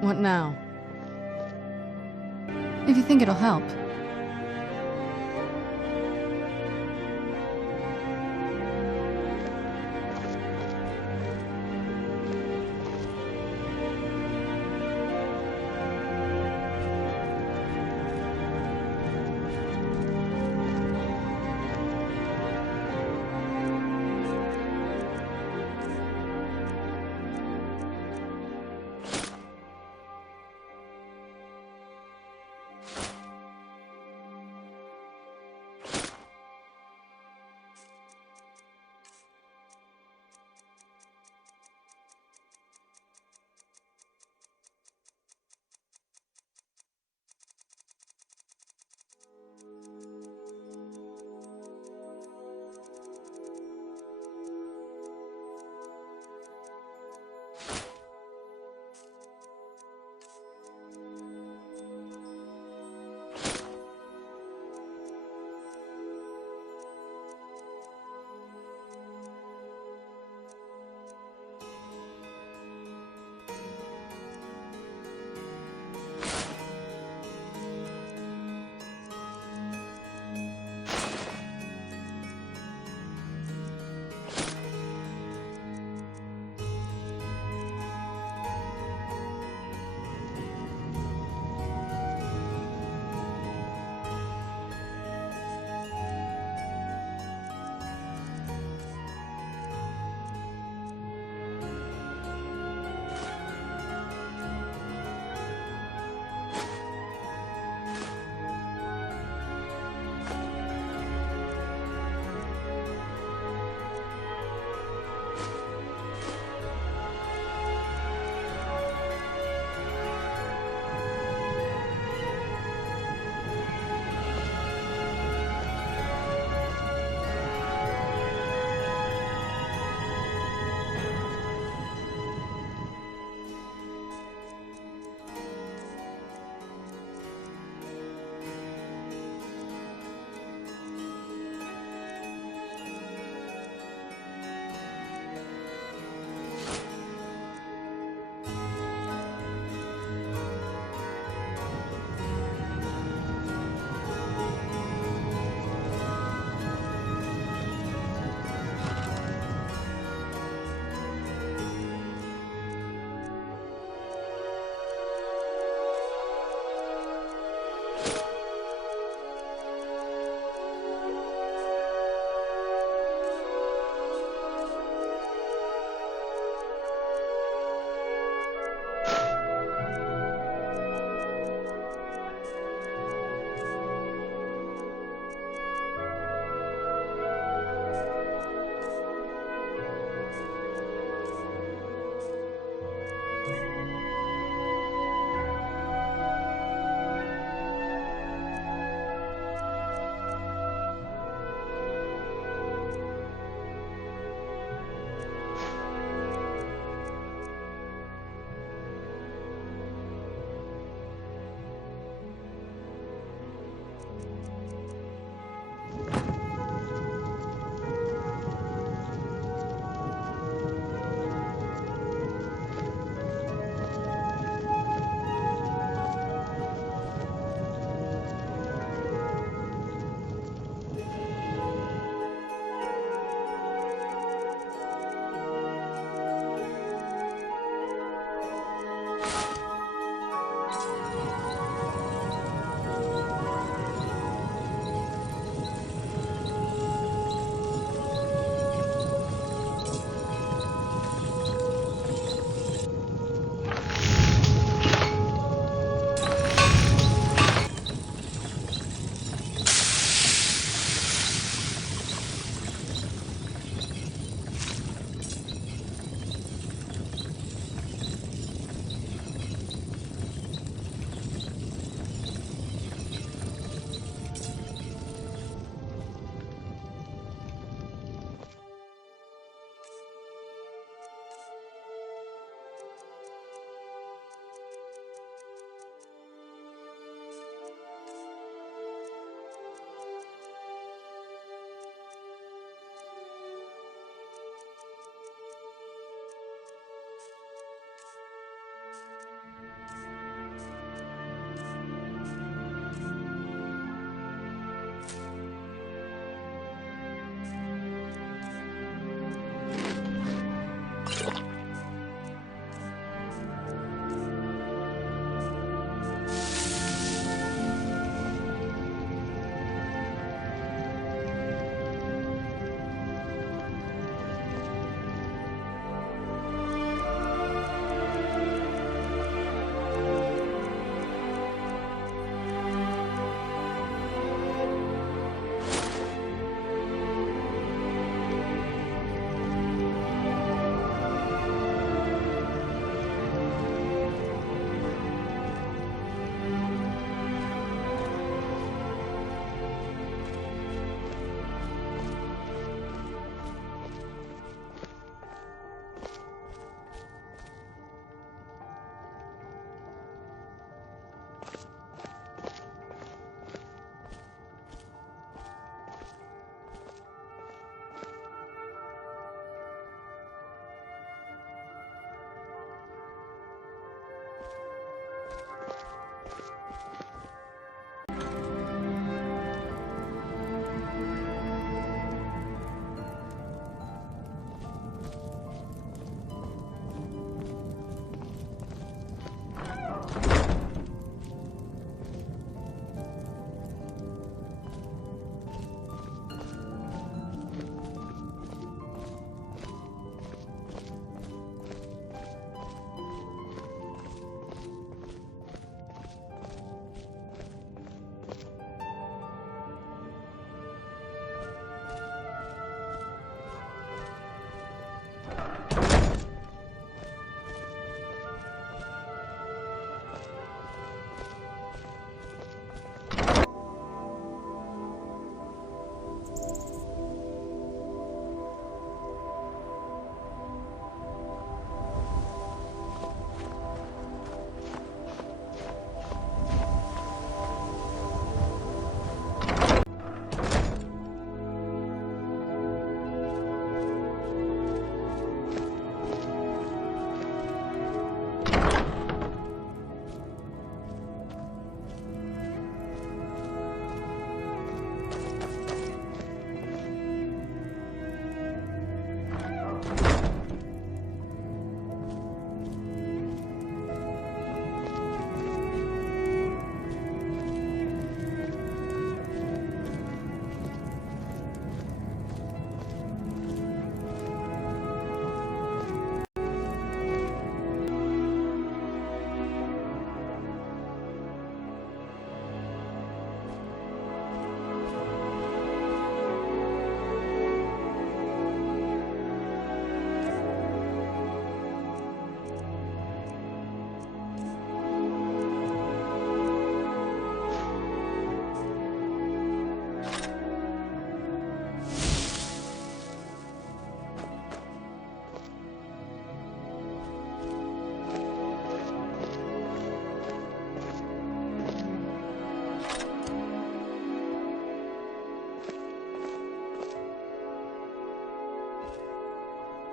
What now? If you think it'll help.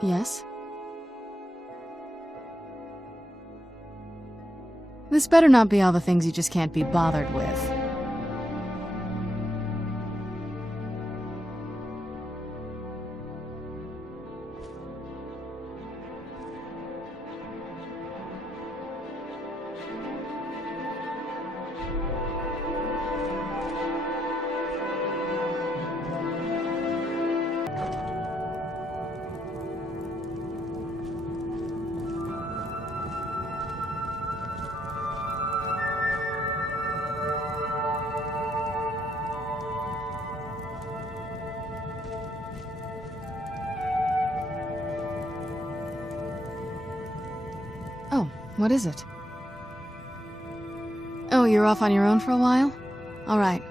Yes? This better not be all the things you just can't be bothered with. Oh, what is it? Oh, you're off on your own for a while? All right.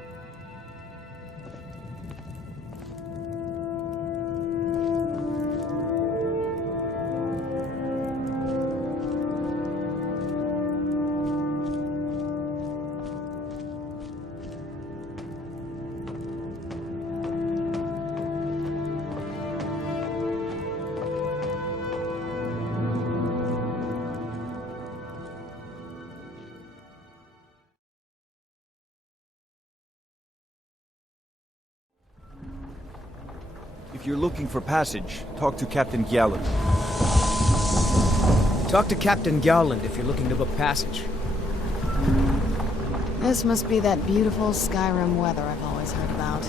If you're looking for passage, talk to Captain Galland. Talk to Captain Gowland if you're looking to book passage. This must be that beautiful Skyrim weather I've always heard about.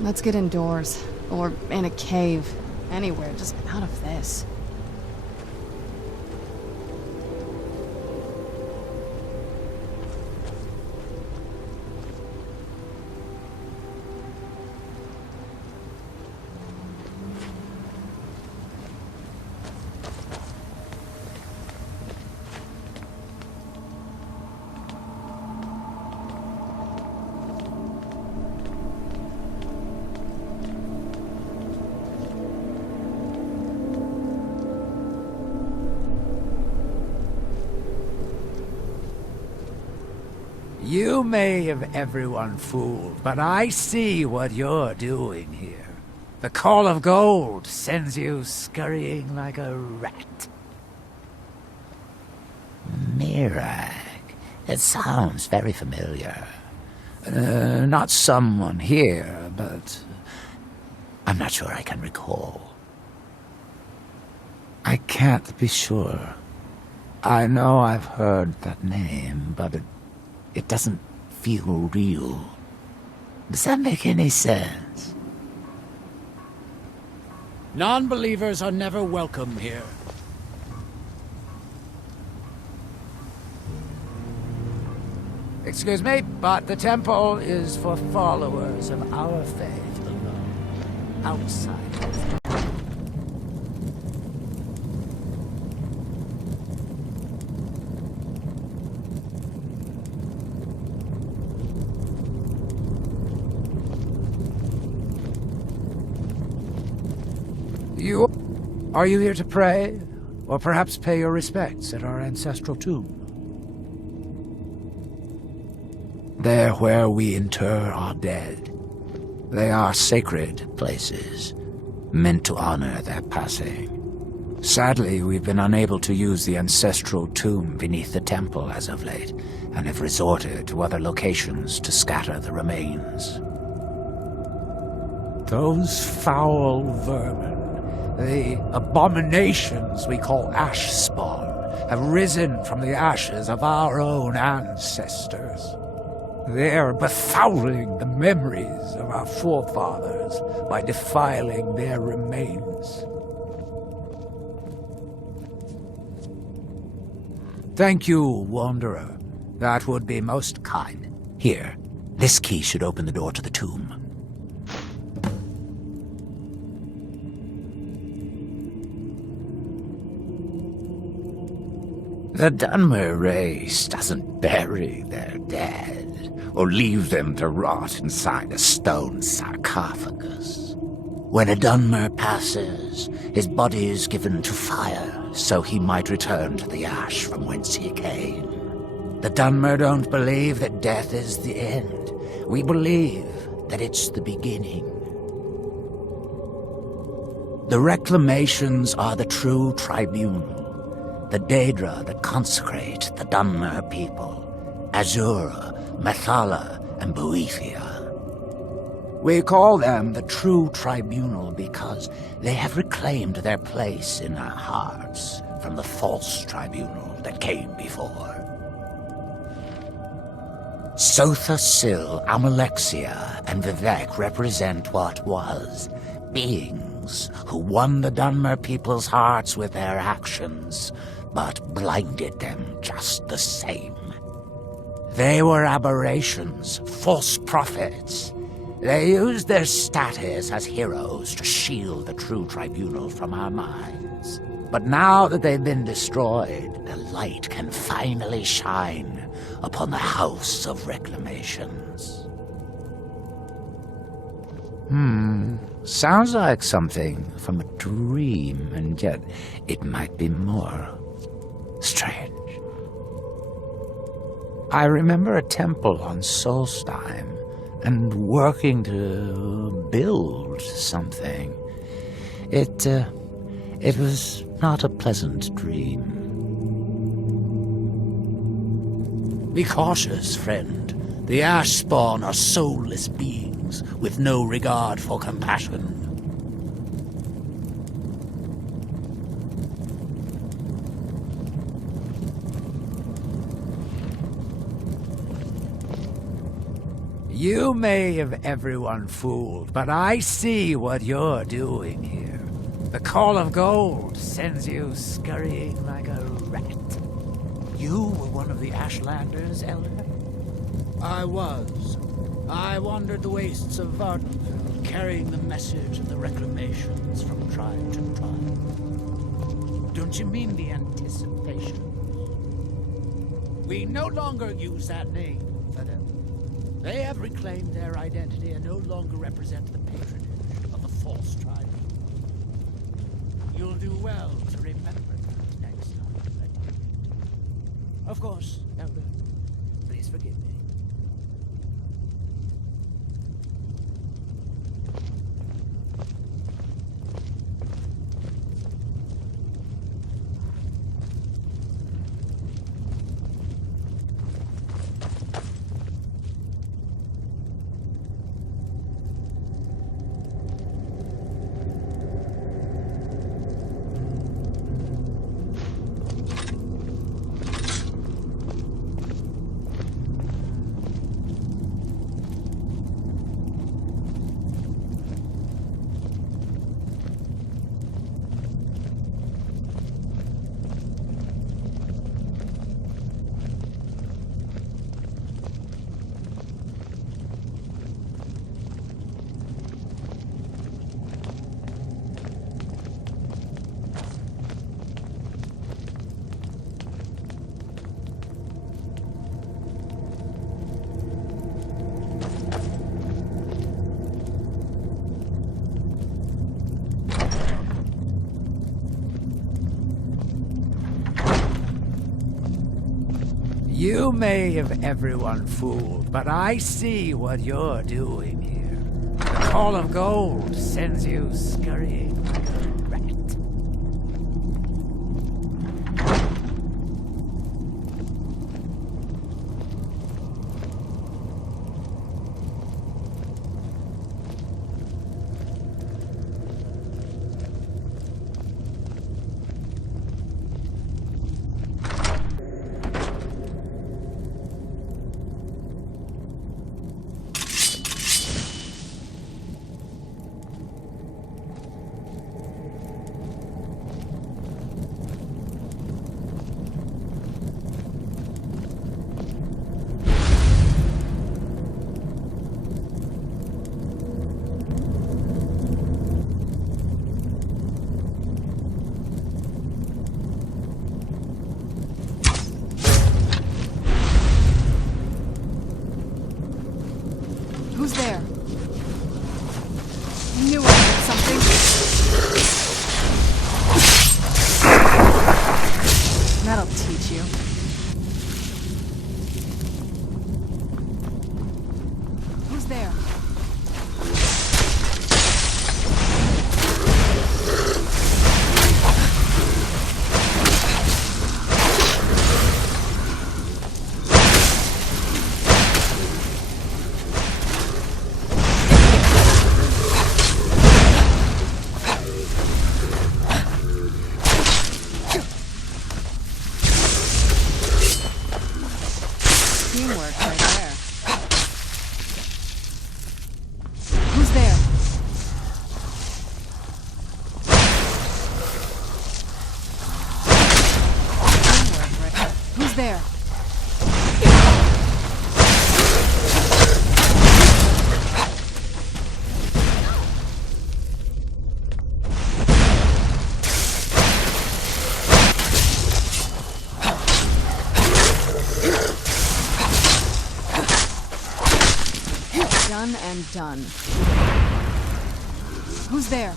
Let's get indoors. Or in a cave. Anywhere, just out of this. You may have everyone fooled, but I see what you're doing here. The Call of Gold sends you scurrying like a rat. Mirag. It sounds very familiar. Not someone here, but I'm not sure I can recall. I can't be sure. I know I've heard that name, but it doesn't feel real. Does that make any sense? Non-believers are never welcome here. Excuse me, but the temple is for followers of our faith alone. Outsiders. Are you here to pray? Or perhaps pay your respects at our ancestral tomb? There where we inter our dead. They are sacred places, meant to honor their passing. Sadly, we've been unable to use the ancestral tomb beneath the temple as of late, and have resorted to other locations to scatter the remains. Those foul vermin, the abominations we call ash spawn, have risen from the ashes of our own ancestors. They're befouling the memories of our forefathers by defiling their remains. Thank you, Wanderer. That would be most kind. Here, this key should open the door to the tomb. The Dunmer race doesn't bury their dead, or leave them to rot inside a stone sarcophagus. When a Dunmer passes, his body is given to fire, so he might return to the ash from whence he came. The Dunmer don't believe that death is the end. We believe that it's the beginning. The reclamations are the true tribunal, the Daedra that consecrate the Dunmer people, Azura, Methala, and Boethia. We call them the true tribunal because they have reclaimed their place in our hearts from the false tribunal that came before. Sotha Sil, Amalexia, and Vivek represent what was, beings who won the Dunmer people's hearts with their actions, but blinded them just the same. They were aberrations, false prophets. They used their status as heroes to shield the true tribunal from our minds. But now that they've been destroyed, the light can finally shine upon the House of Reclamations. Sounds like something from a dream, and yet it might be more strange. I remember a temple on Solstheim, and working to build something. It was not a pleasant dream. Be cautious, friend. The Ash Spawn are soulless beings with no regard for compassion. You may have everyone fooled, but I see what you're doing here. The Call of Gold sends you scurrying like a rat. You were one of the Ashlanders, Elder? I was. I wandered the wastes of Vardenfell, carrying the message of the reclamations from tribe to tribe. Don't you mean the Anticipations? We no longer use that name for them. They have reclaimed their identity and no longer represent the patronage of the false tribe. You'll do well to remember that next time. Of course, Elder. Please forgive me. You may have everyone fooled, but I see what you're doing here. The Call of Gold sends you scurrying like a rat. Who's there? I knew I heard something. That'll teach you. Who's there? Teamwork right there. Who's there? Teamwork right there. Who's there? Done and done. Who's there?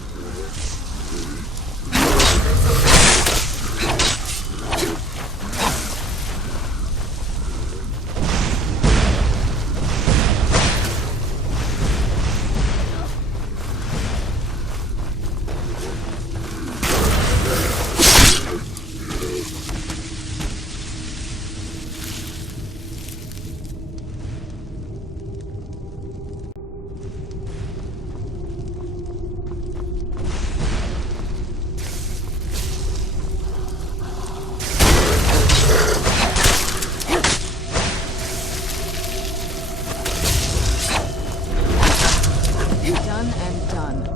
Done and done.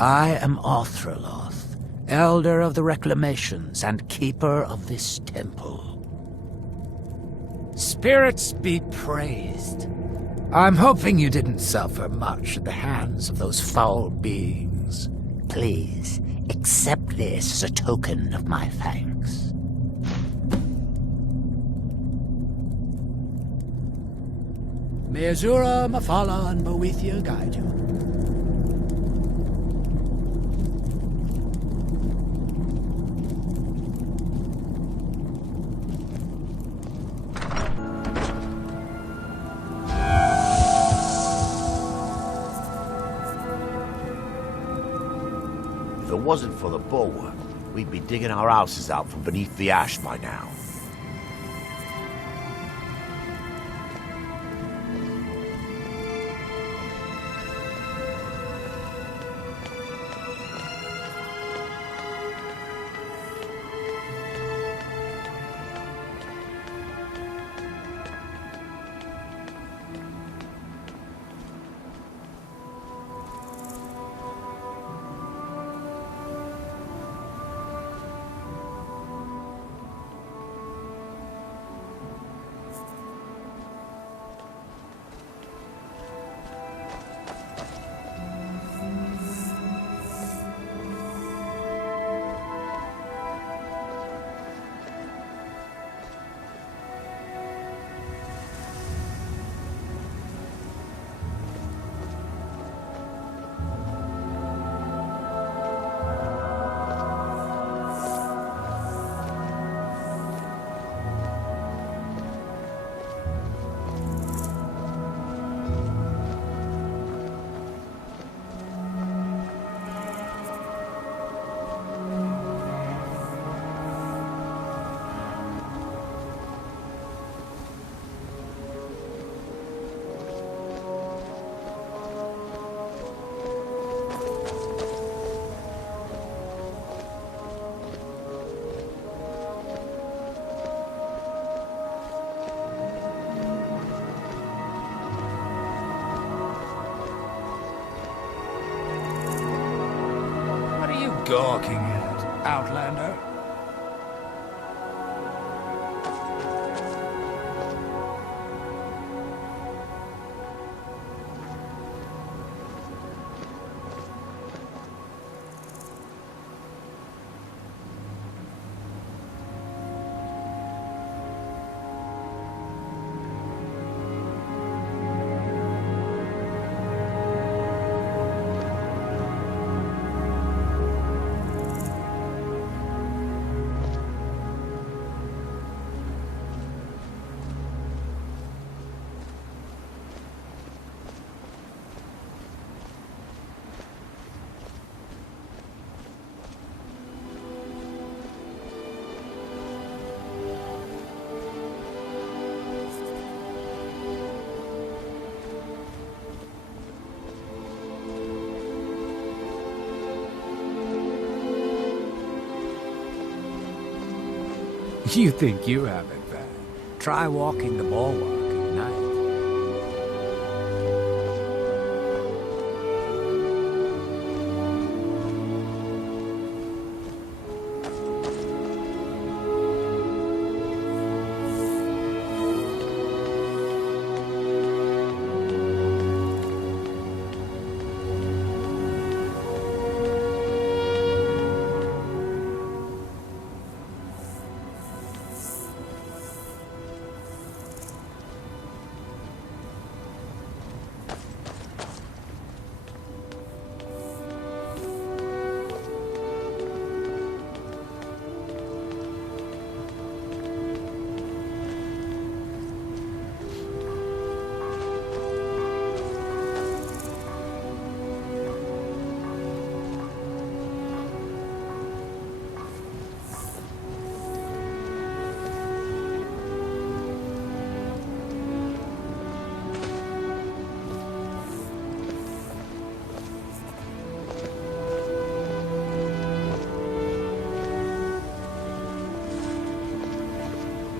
I am Arthreloth, Elder of the Reclamations and Keeper of this temple. Spirits be praised. I'm hoping you didn't suffer much at the hands of those foul beings. Please, accept this as a token of my thanks. May Azura, Mafala, and Boethia guide you. If it wasn't for the bulwark, we'd be digging our houses out from beneath the ash by now. Gawking at, Outlander? You think you have it bad? Try walking the bulwark at night.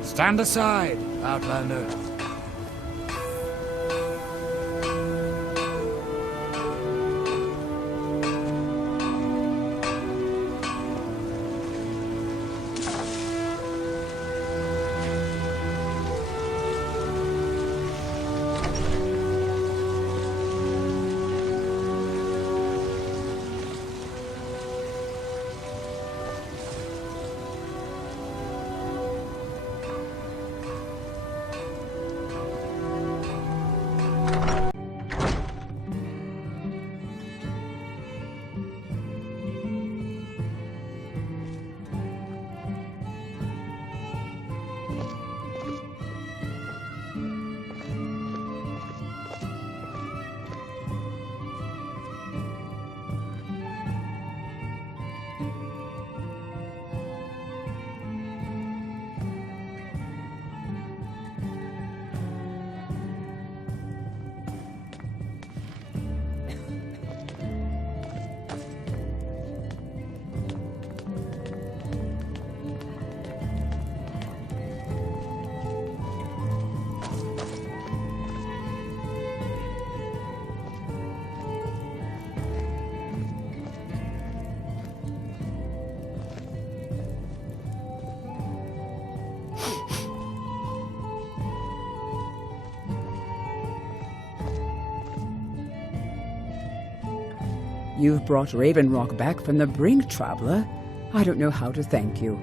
Stand aside, Outlander. You've brought Raven Rock back from the brink, traveler. I don't know how to thank you.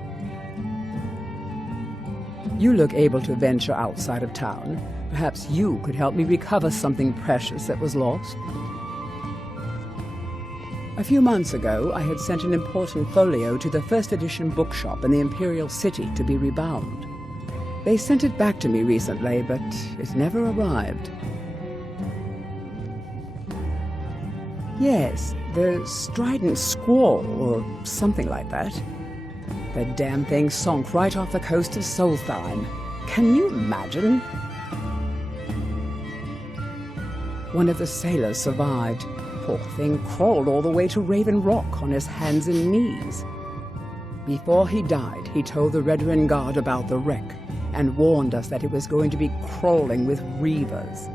You look able to venture outside of town. Perhaps you could help me recover something precious that was lost. A few months ago, I had sent an important folio to the first edition bookshop in the Imperial City to be rebound. They sent it back to me recently, but it never arrived. Yes, the Strident Squall, or something like that. The damn thing sunk right off the coast of Solstheim. Can you imagine? One of the sailors survived. Poor thing crawled all the way to Raven Rock on his hands and knees. Before he died, he told the Redoran Guard about the wreck and warned us that it was going to be crawling with reavers.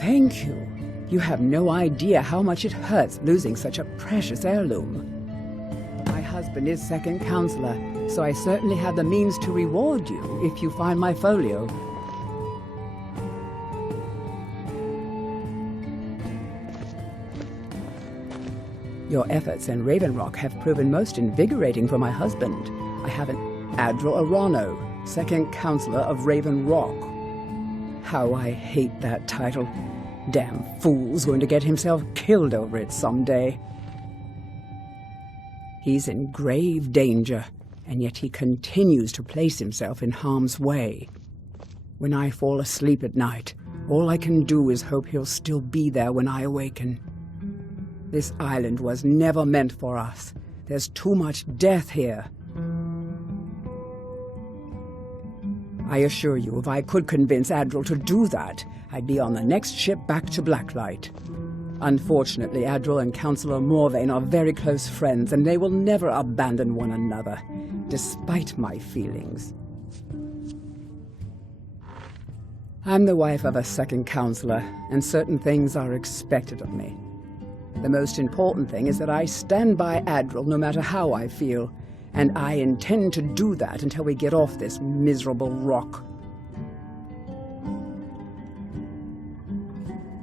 Thank you. You have no idea how much it hurts losing such a precious heirloom. My husband is second counselor, so I certainly have the means to reward you if you find my folio. Your efforts in Raven Rock have proven most invigorating for my husband. I have an Admiral Arano, second counselor of Raven Rock. How I hate that title. Damn fool's going to get himself killed over it someday. He's in grave danger, and yet he continues to place himself in harm's way. When I fall asleep at night, all I can do is hope he'll still be there when I awaken. This island was never meant for us. There's too much death here. I assure you, if I could convince Adril to do that, I'd be on the next ship back to Blacklight. Unfortunately, Adril and Councillor Morvain are very close friends, and they will never abandon one another, despite my feelings. I'm the wife of a second counselor, and certain things are expected of me. The most important thing is that I stand by Adril no matter how I feel, and I intend to do that until we get off this miserable rock.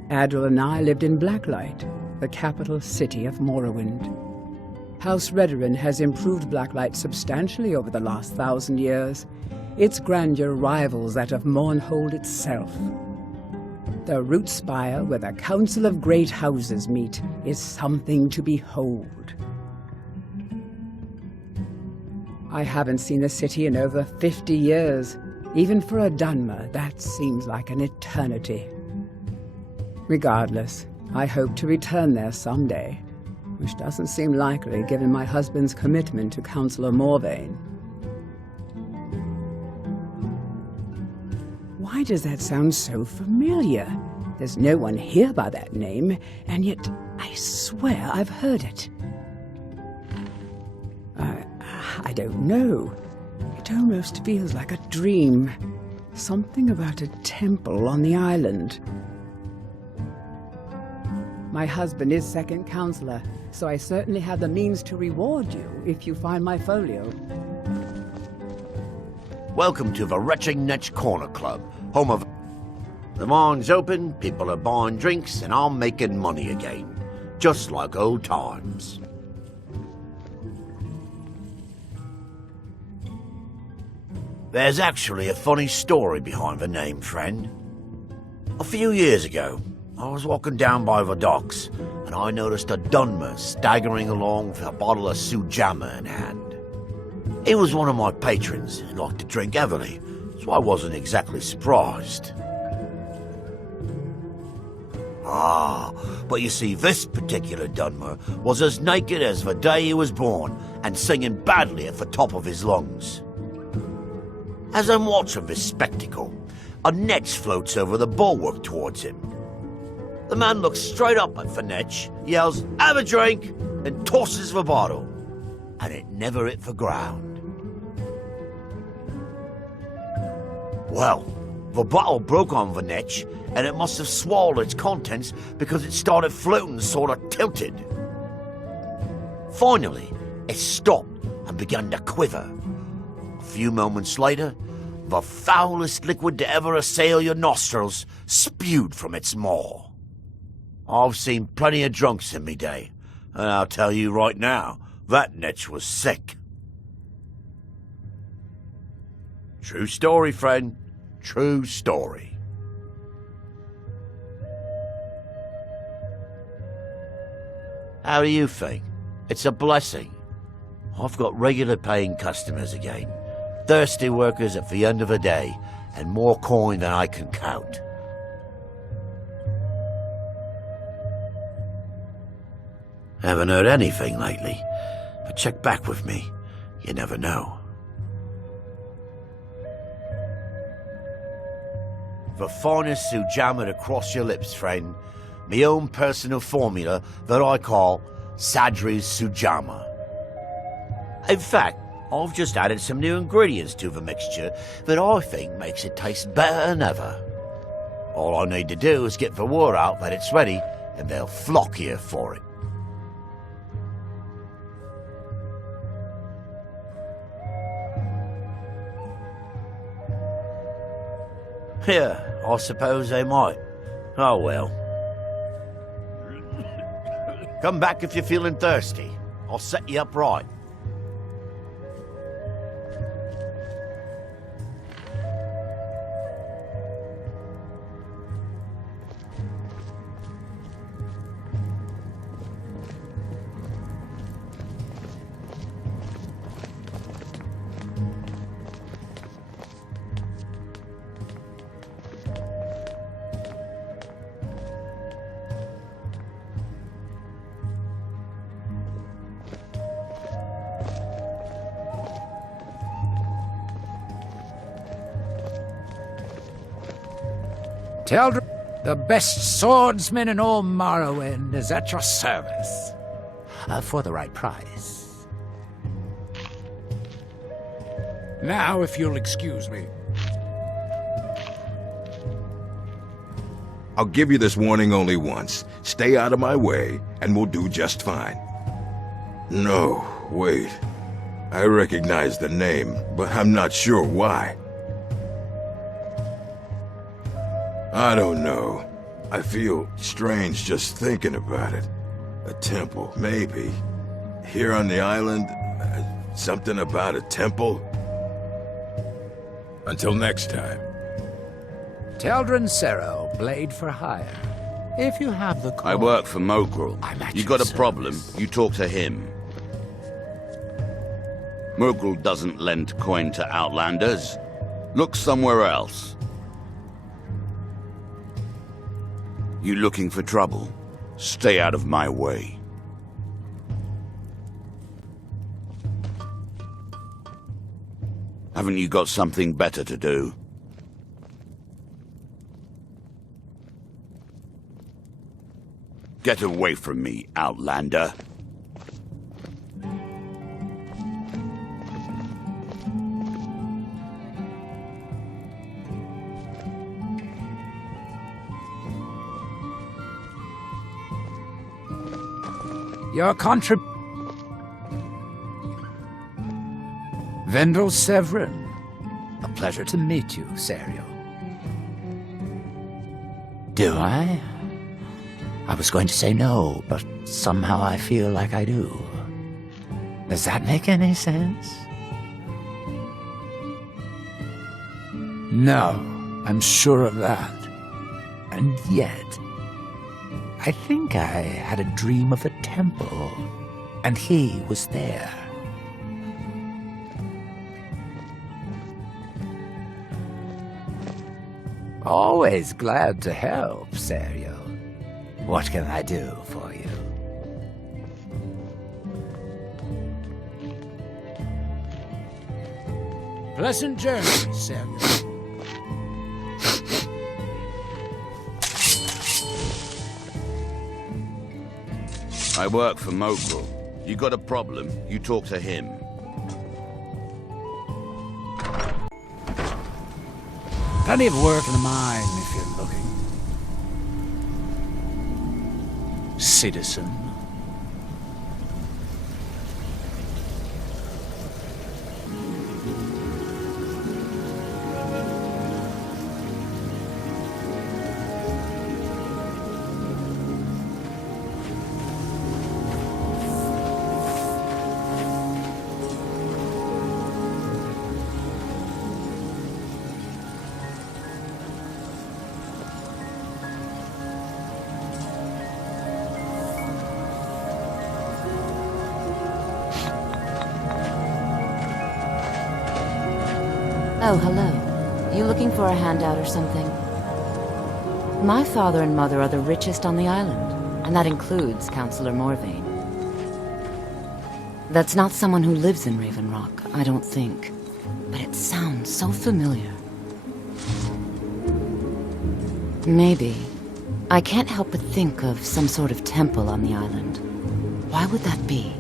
Adril and I lived in Blacklight, the capital city of Morrowind. House Redoran has improved Blacklight substantially over the last 1,000 years. Its grandeur rivals that of Mournhold itself. The root spire where the Council of Great Houses meet is something to behold. I haven't seen the city in over 50 years. Even for a Dunmer, that seems like an eternity. Regardless, I hope to return there someday, which doesn't seem likely given my husband's commitment to Councillor Morvain. Why does that sound so familiar? There's no one here by that name, and yet I swear I've heard it. I don't know. It almost feels like a dream. Something about a temple on the island. My husband is second counselor, so I certainly have the means to reward you if you find my folio. Welcome to the Retching Netch Corner Club, home of... The mine's open, people are buying drinks, and I'm making money again. Just like old times. There's actually a funny story behind the name, friend. A few years ago, I was walking down by the docks, and I noticed a Dunmer staggering along with a bottle of Sujama in hand. He was one of my patrons and liked to drink heavily, so I wasn't exactly surprised. But you see, this particular Dunmer was as naked as the day he was born and singing badly at the top of his lungs. As I'm watching this spectacle, a netch floats over the bulwark towards him. The man looks straight up at the netch, yells, "Have a drink," and tosses the bottle. And it never hit the ground. Well, the bottle broke on the netch, and it must have swallowed its contents because it started floating sort of tilted. Finally, it stopped and began to quiver. A few moments later, the foulest liquid to ever assail your nostrils spewed from its maw. I've seen plenty of drunks in me day, and I'll tell you right now, that netch was sick. True story, friend. True story. How do you think? It's a blessing. I've got regular paying customers again. Thirsty workers at the end of the day, and more coin than I can count. Haven't heard anything lately, but check back with me. You never know. The finest Sujama to cross your lips, friend. My own personal formula that I call Sadri's Sujama. In fact, I've just added some new ingredients to the mixture that I think makes it taste better than ever. All I need to do is get the word out that it's ready, and they'll flock here for it. Yeah, I suppose they might. Oh well. Come back if you're feeling thirsty. I'll set you up right. Teldrin, the best swordsman in all Morrowind is at your service. For the right price. Now, if you'll excuse me. I'll give you this warning only once. Stay out of my way, and we'll do just fine. No, wait. I recognize the name, but I'm not sure why. I don't know. I feel strange just thinking about it. A temple, maybe. Here on the island, something about a temple. Until next time. Teldrin C.R.O, blade for hire. If you have the coin. I work for Mogrel. You got a problem, you talk to him. Mogrel doesn't lend coin to outlanders. Look somewhere else. You looking for trouble? Stay out of my way. Haven't you got something better to do? Get away from me, outlander. Your Vendel Severin. A pleasure to meet you, C.R.O. Do I? I was going to say no, but somehow I feel like I do. Does that make any sense? No, I'm sure of that. And yet, I think I had a dream of a temple, and he was there. Always glad to help, Serial. What can I do for you? Pleasant journey, Serial. I work for Mogul. You got a problem, you talk to him. Plenty of work in the mine if you're looking. Citizen. Oh, hello. You looking for a handout or something? My father and mother are the richest on the island, and that includes Councillor Morvain. That's not someone who lives in Raven Rock, I don't think. But it sounds so familiar. Maybe. I can't help but think of some sort of temple on the island. Why would that be?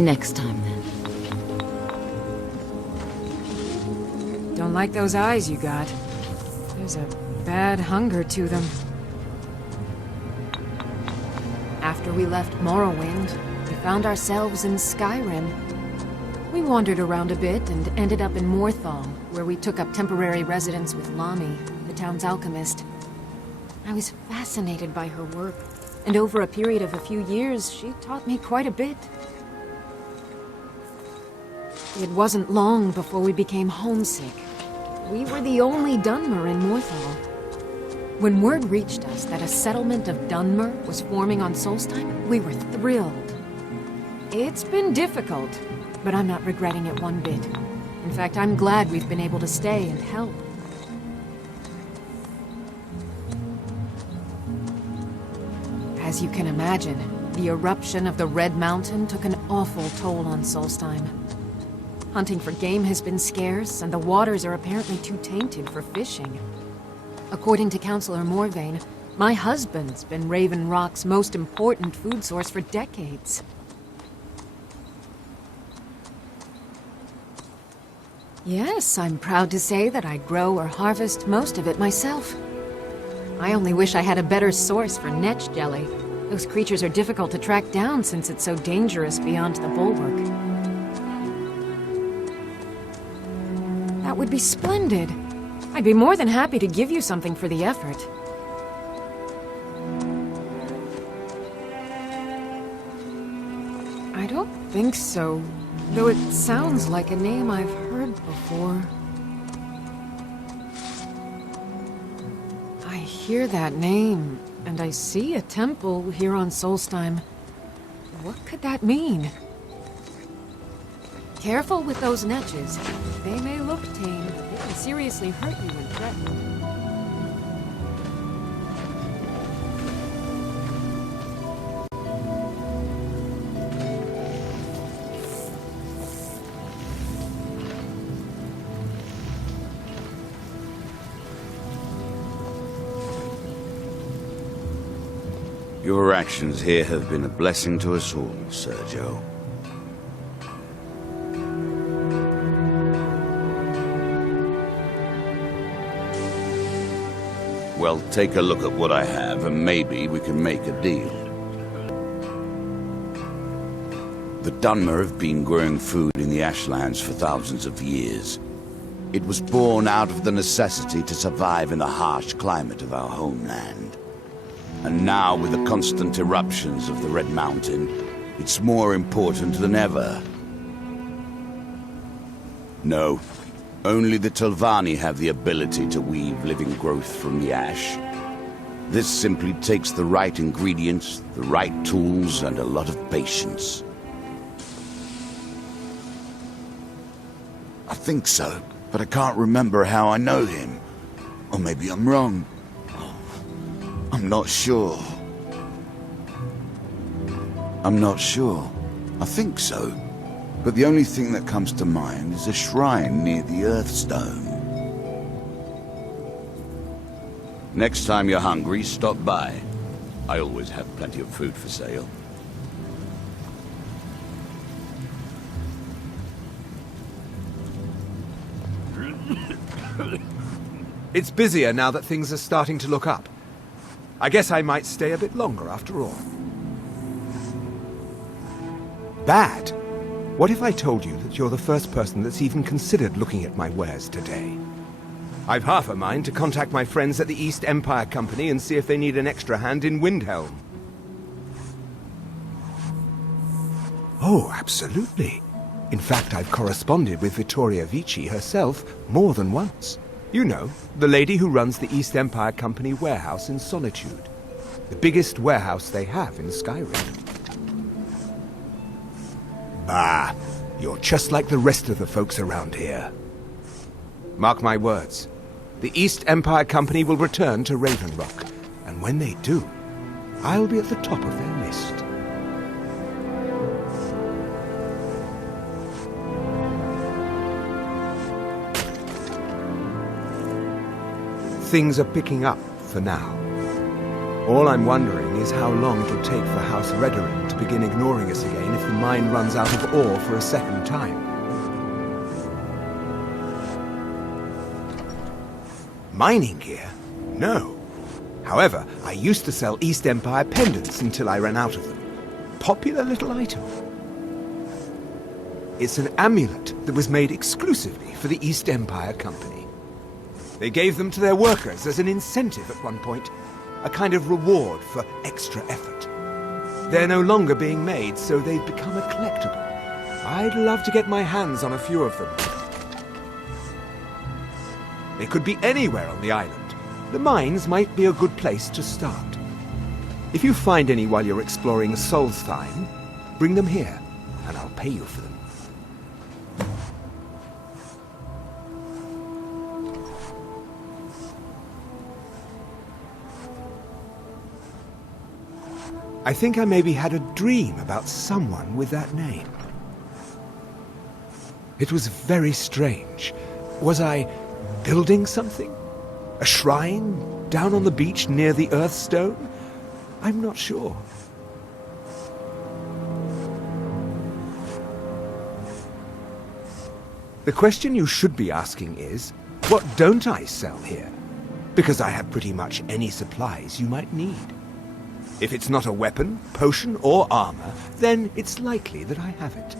Next time, then. Don't like those eyes you got. There's a bad hunger to them. After we left Morrowind, we found ourselves in Skyrim. We wandered around a bit and ended up in Morthal, where we took up temporary residence with Lami, the town's alchemist. I was fascinated by her work, and over a period of a few years, she taught me quite a bit. It wasn't long before we became homesick. We were the only Dunmer in Morthal. When word reached us that a settlement of Dunmer was forming on Solstheim, we were thrilled. It's been difficult, but I'm not regretting it one bit. In fact, I'm glad we've been able to stay and help. As you can imagine, the eruption of the Red Mountain took an awful toll on Solstheim. Hunting for game has been scarce, and the waters are apparently too tainted for fishing. According to Councillor Morvain, my husband's been Raven Rock's most important food source for decades. Yes, I'm proud to say that I grow or harvest most of it myself. I only wish I had a better source for netch jelly. Those creatures are difficult to track down since it's so dangerous beyond the bulwark. That would be splendid. I'd be more than happy to give you something for the effort. I don't think so, though it sounds like a name I've heard before. I hear that name, and I see a temple here on Solstheim. What could that mean? Careful with those netches. They may look tame, but they can seriously hurt you when threatened. Your actions here have been a blessing to us all, Sergio. Well, take a look at what I have, and maybe we can make a deal. The Dunmer have been growing food in the Ashlands for thousands of years. It was born out of the necessity to survive in the harsh climate of our homeland. And now, with the constant eruptions of the Red Mountain, it's more important than ever. No. Only the Telvanni have the ability to weave living growth from the ash. This simply takes the right ingredients, the right tools, and a lot of patience. I think so, but I can't remember how I know him. Or maybe I'm wrong. I'm not sure. I think so. But the only thing that comes to mind is a shrine near the Earthstone. Next time you're hungry, stop by. I always have plenty of food for sale. It's busier now that things are starting to look up. I guess I might stay a bit longer after all. Bad? What if I told you that you're the first person that's even considered looking at my wares today? I've half a mind to contact my friends at the East Empire Company and see if they need an extra hand in Windhelm. Oh, absolutely. In fact, I've corresponded with Vittoria Vici herself more than once. You know, the lady who runs the East Empire Company warehouse in Solitude. The biggest warehouse they have in Skyrim. Bah, you're just like the rest of the folks around here. Mark my words. The East Empire Company will return to Raven Rock, and when they do, I'll be at the top of their list. Things are picking up for now. All I'm wondering is how long it'll take for House Redoran to begin ignoring us again if the mine runs out of ore for a second time. Mining gear? No. However, I used to sell East Empire pendants until I ran out of them. Popular little item. It's an amulet that was made exclusively for the East Empire Company. They gave them to their workers as an incentive at one point, a kind of reward for extra effort. They're no longer being made, so they've become a collectible. I'd love to get my hands on a few of them. They could be anywhere on the island. The mines might be a good place to start. If you find any while you're exploring Solstheim, bring them here, and I'll pay you for them. I think I maybe had a dream about someone with that name. It was very strange. Was I building something? A shrine down on the beach near the Earthstone? I'm not sure. The question you should be asking is, what don't I sell here? Because I have pretty much any supplies you might need. If it's not a weapon, potion, or armor, then it's likely that I have it.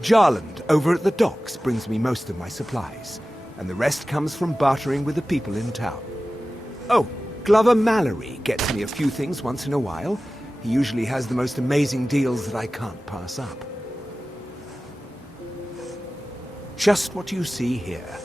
Jarland, over at the docks, brings me most of my supplies, and the rest comes from bartering with the people in town. Oh, Glover Mallory gets me a few things once in a while. He usually has the most amazing deals that I can't pass up. Just what you see here.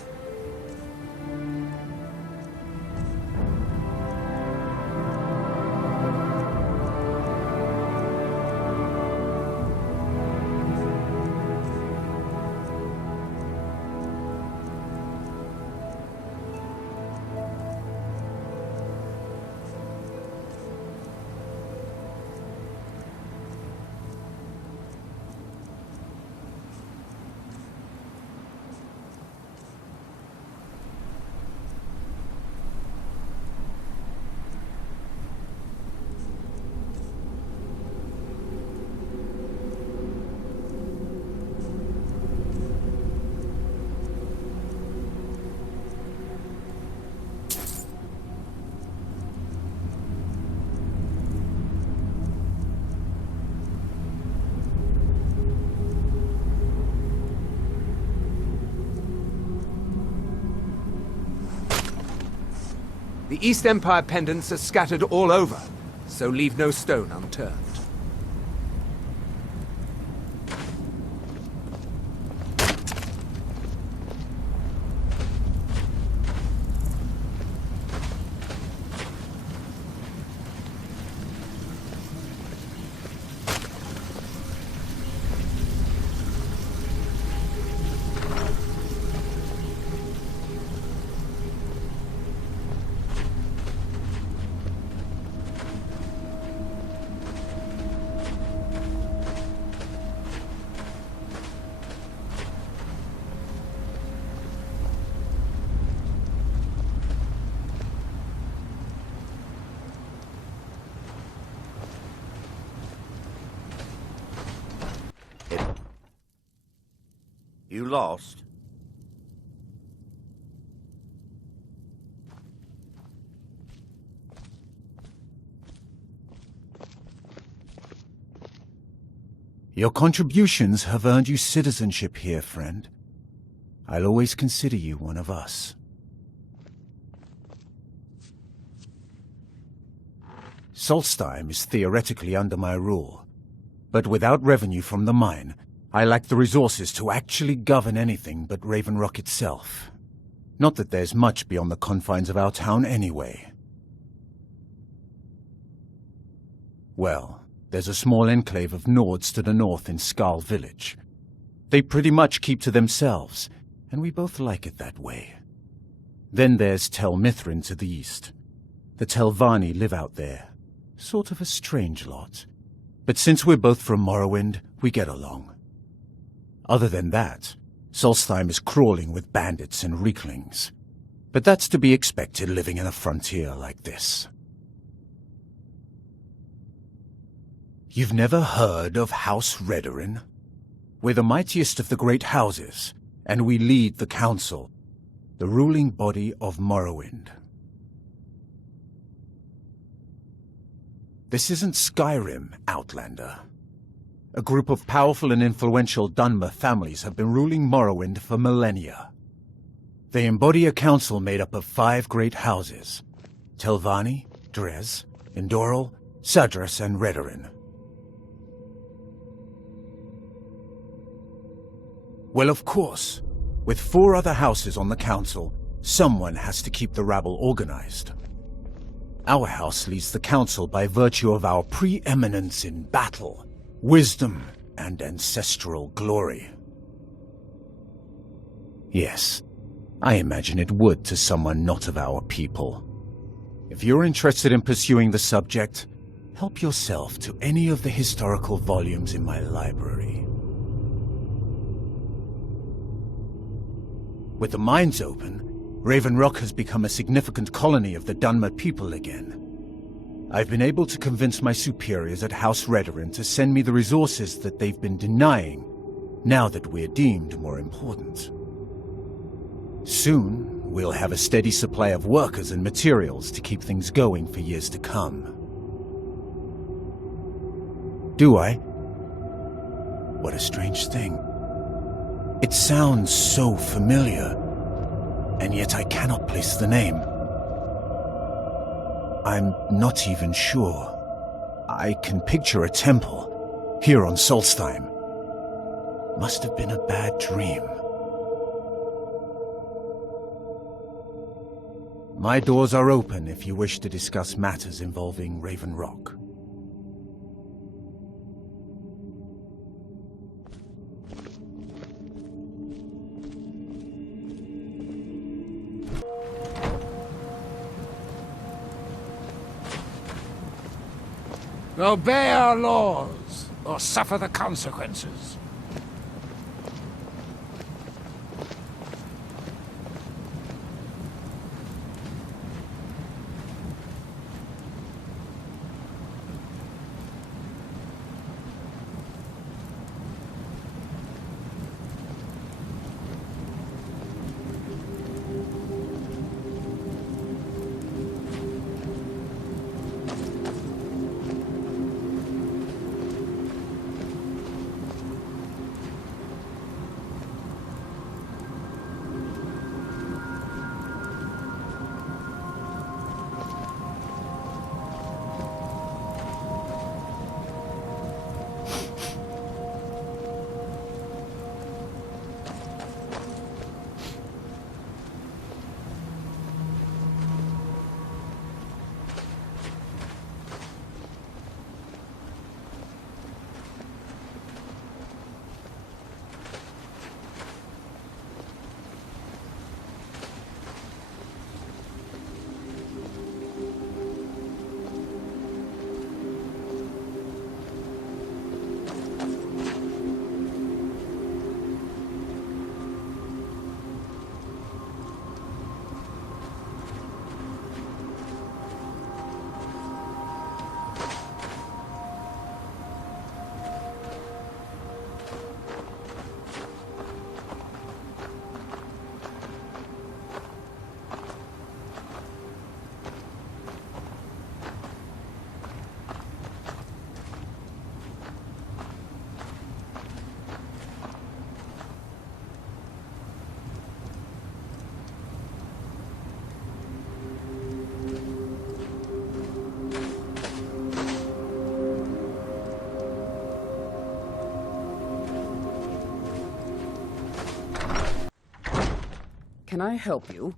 The East Empire pendants are scattered all over, so leave no stone unturned. You lost? Your contributions have earned you citizenship here, friend. I'll always consider you one of us. Solstheim is theoretically under my rule, but without revenue from the mine, I lack the resources to actually govern anything but Raven Rock itself. Not that there's much beyond the confines of our town anyway. Well, there's a small enclave of Nords to the north in Skarl village. They pretty much keep to themselves, and we both like it that way. Then there's Tel Mithrin to the east. The Telvanni live out there. Sort of a strange lot. But since we're both from Morrowind, we get along. Other than that, Solstheim is crawling with bandits and reeklings. But that's to be expected living in a frontier like this. You've never heard of House Redorin? We're the mightiest of the great houses, and we lead the council, the ruling body of Morrowind. This isn't Skyrim, Outlander. A group of powerful and influential Dunmer families have been ruling Morrowind for millennia. They embody a council made up of 5 great houses: Telvanni, Dres, Indoril, Sadras, and Redorin. Well, of course, with 4 other houses on the council, someone has to keep the rabble organized. Our house leads the council by virtue of our preeminence in battle, wisdom, and ancestral glory. Yes, I imagine it would to someone not of our people. If you're interested in pursuing the subject, help yourself to any of the historical volumes in my library. With the mines open, Raven Rock has become a significant colony of the Dunmer people again. I've been able to convince my superiors at House Redorin to send me the resources that they've been denying, now that we're deemed more important. Soon, we'll have a steady supply of workers and materials to keep things going for years to come. Do I? What a strange thing. It sounds so familiar, and yet I cannot place the name. I'm not even sure. I can picture a temple, here on Solstheim. Must have been a bad dream. My doors are open if you wish to discuss matters involving Raven Rock. Obey our laws, or suffer the consequences. Can I help you?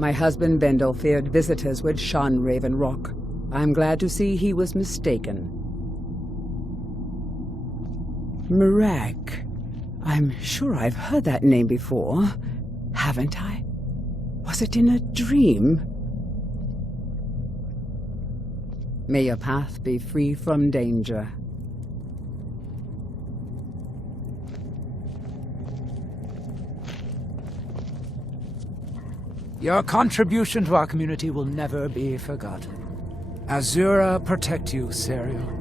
My husband Bendel feared visitors would shun Raven Rock. I'm glad to see he was mistaken. Mirak. I'm sure I've heard that name before. Haven't I? Was it in a dream? May your path be free from danger. Your contribution to our community will never be forgotten. Azura protect you, Serial.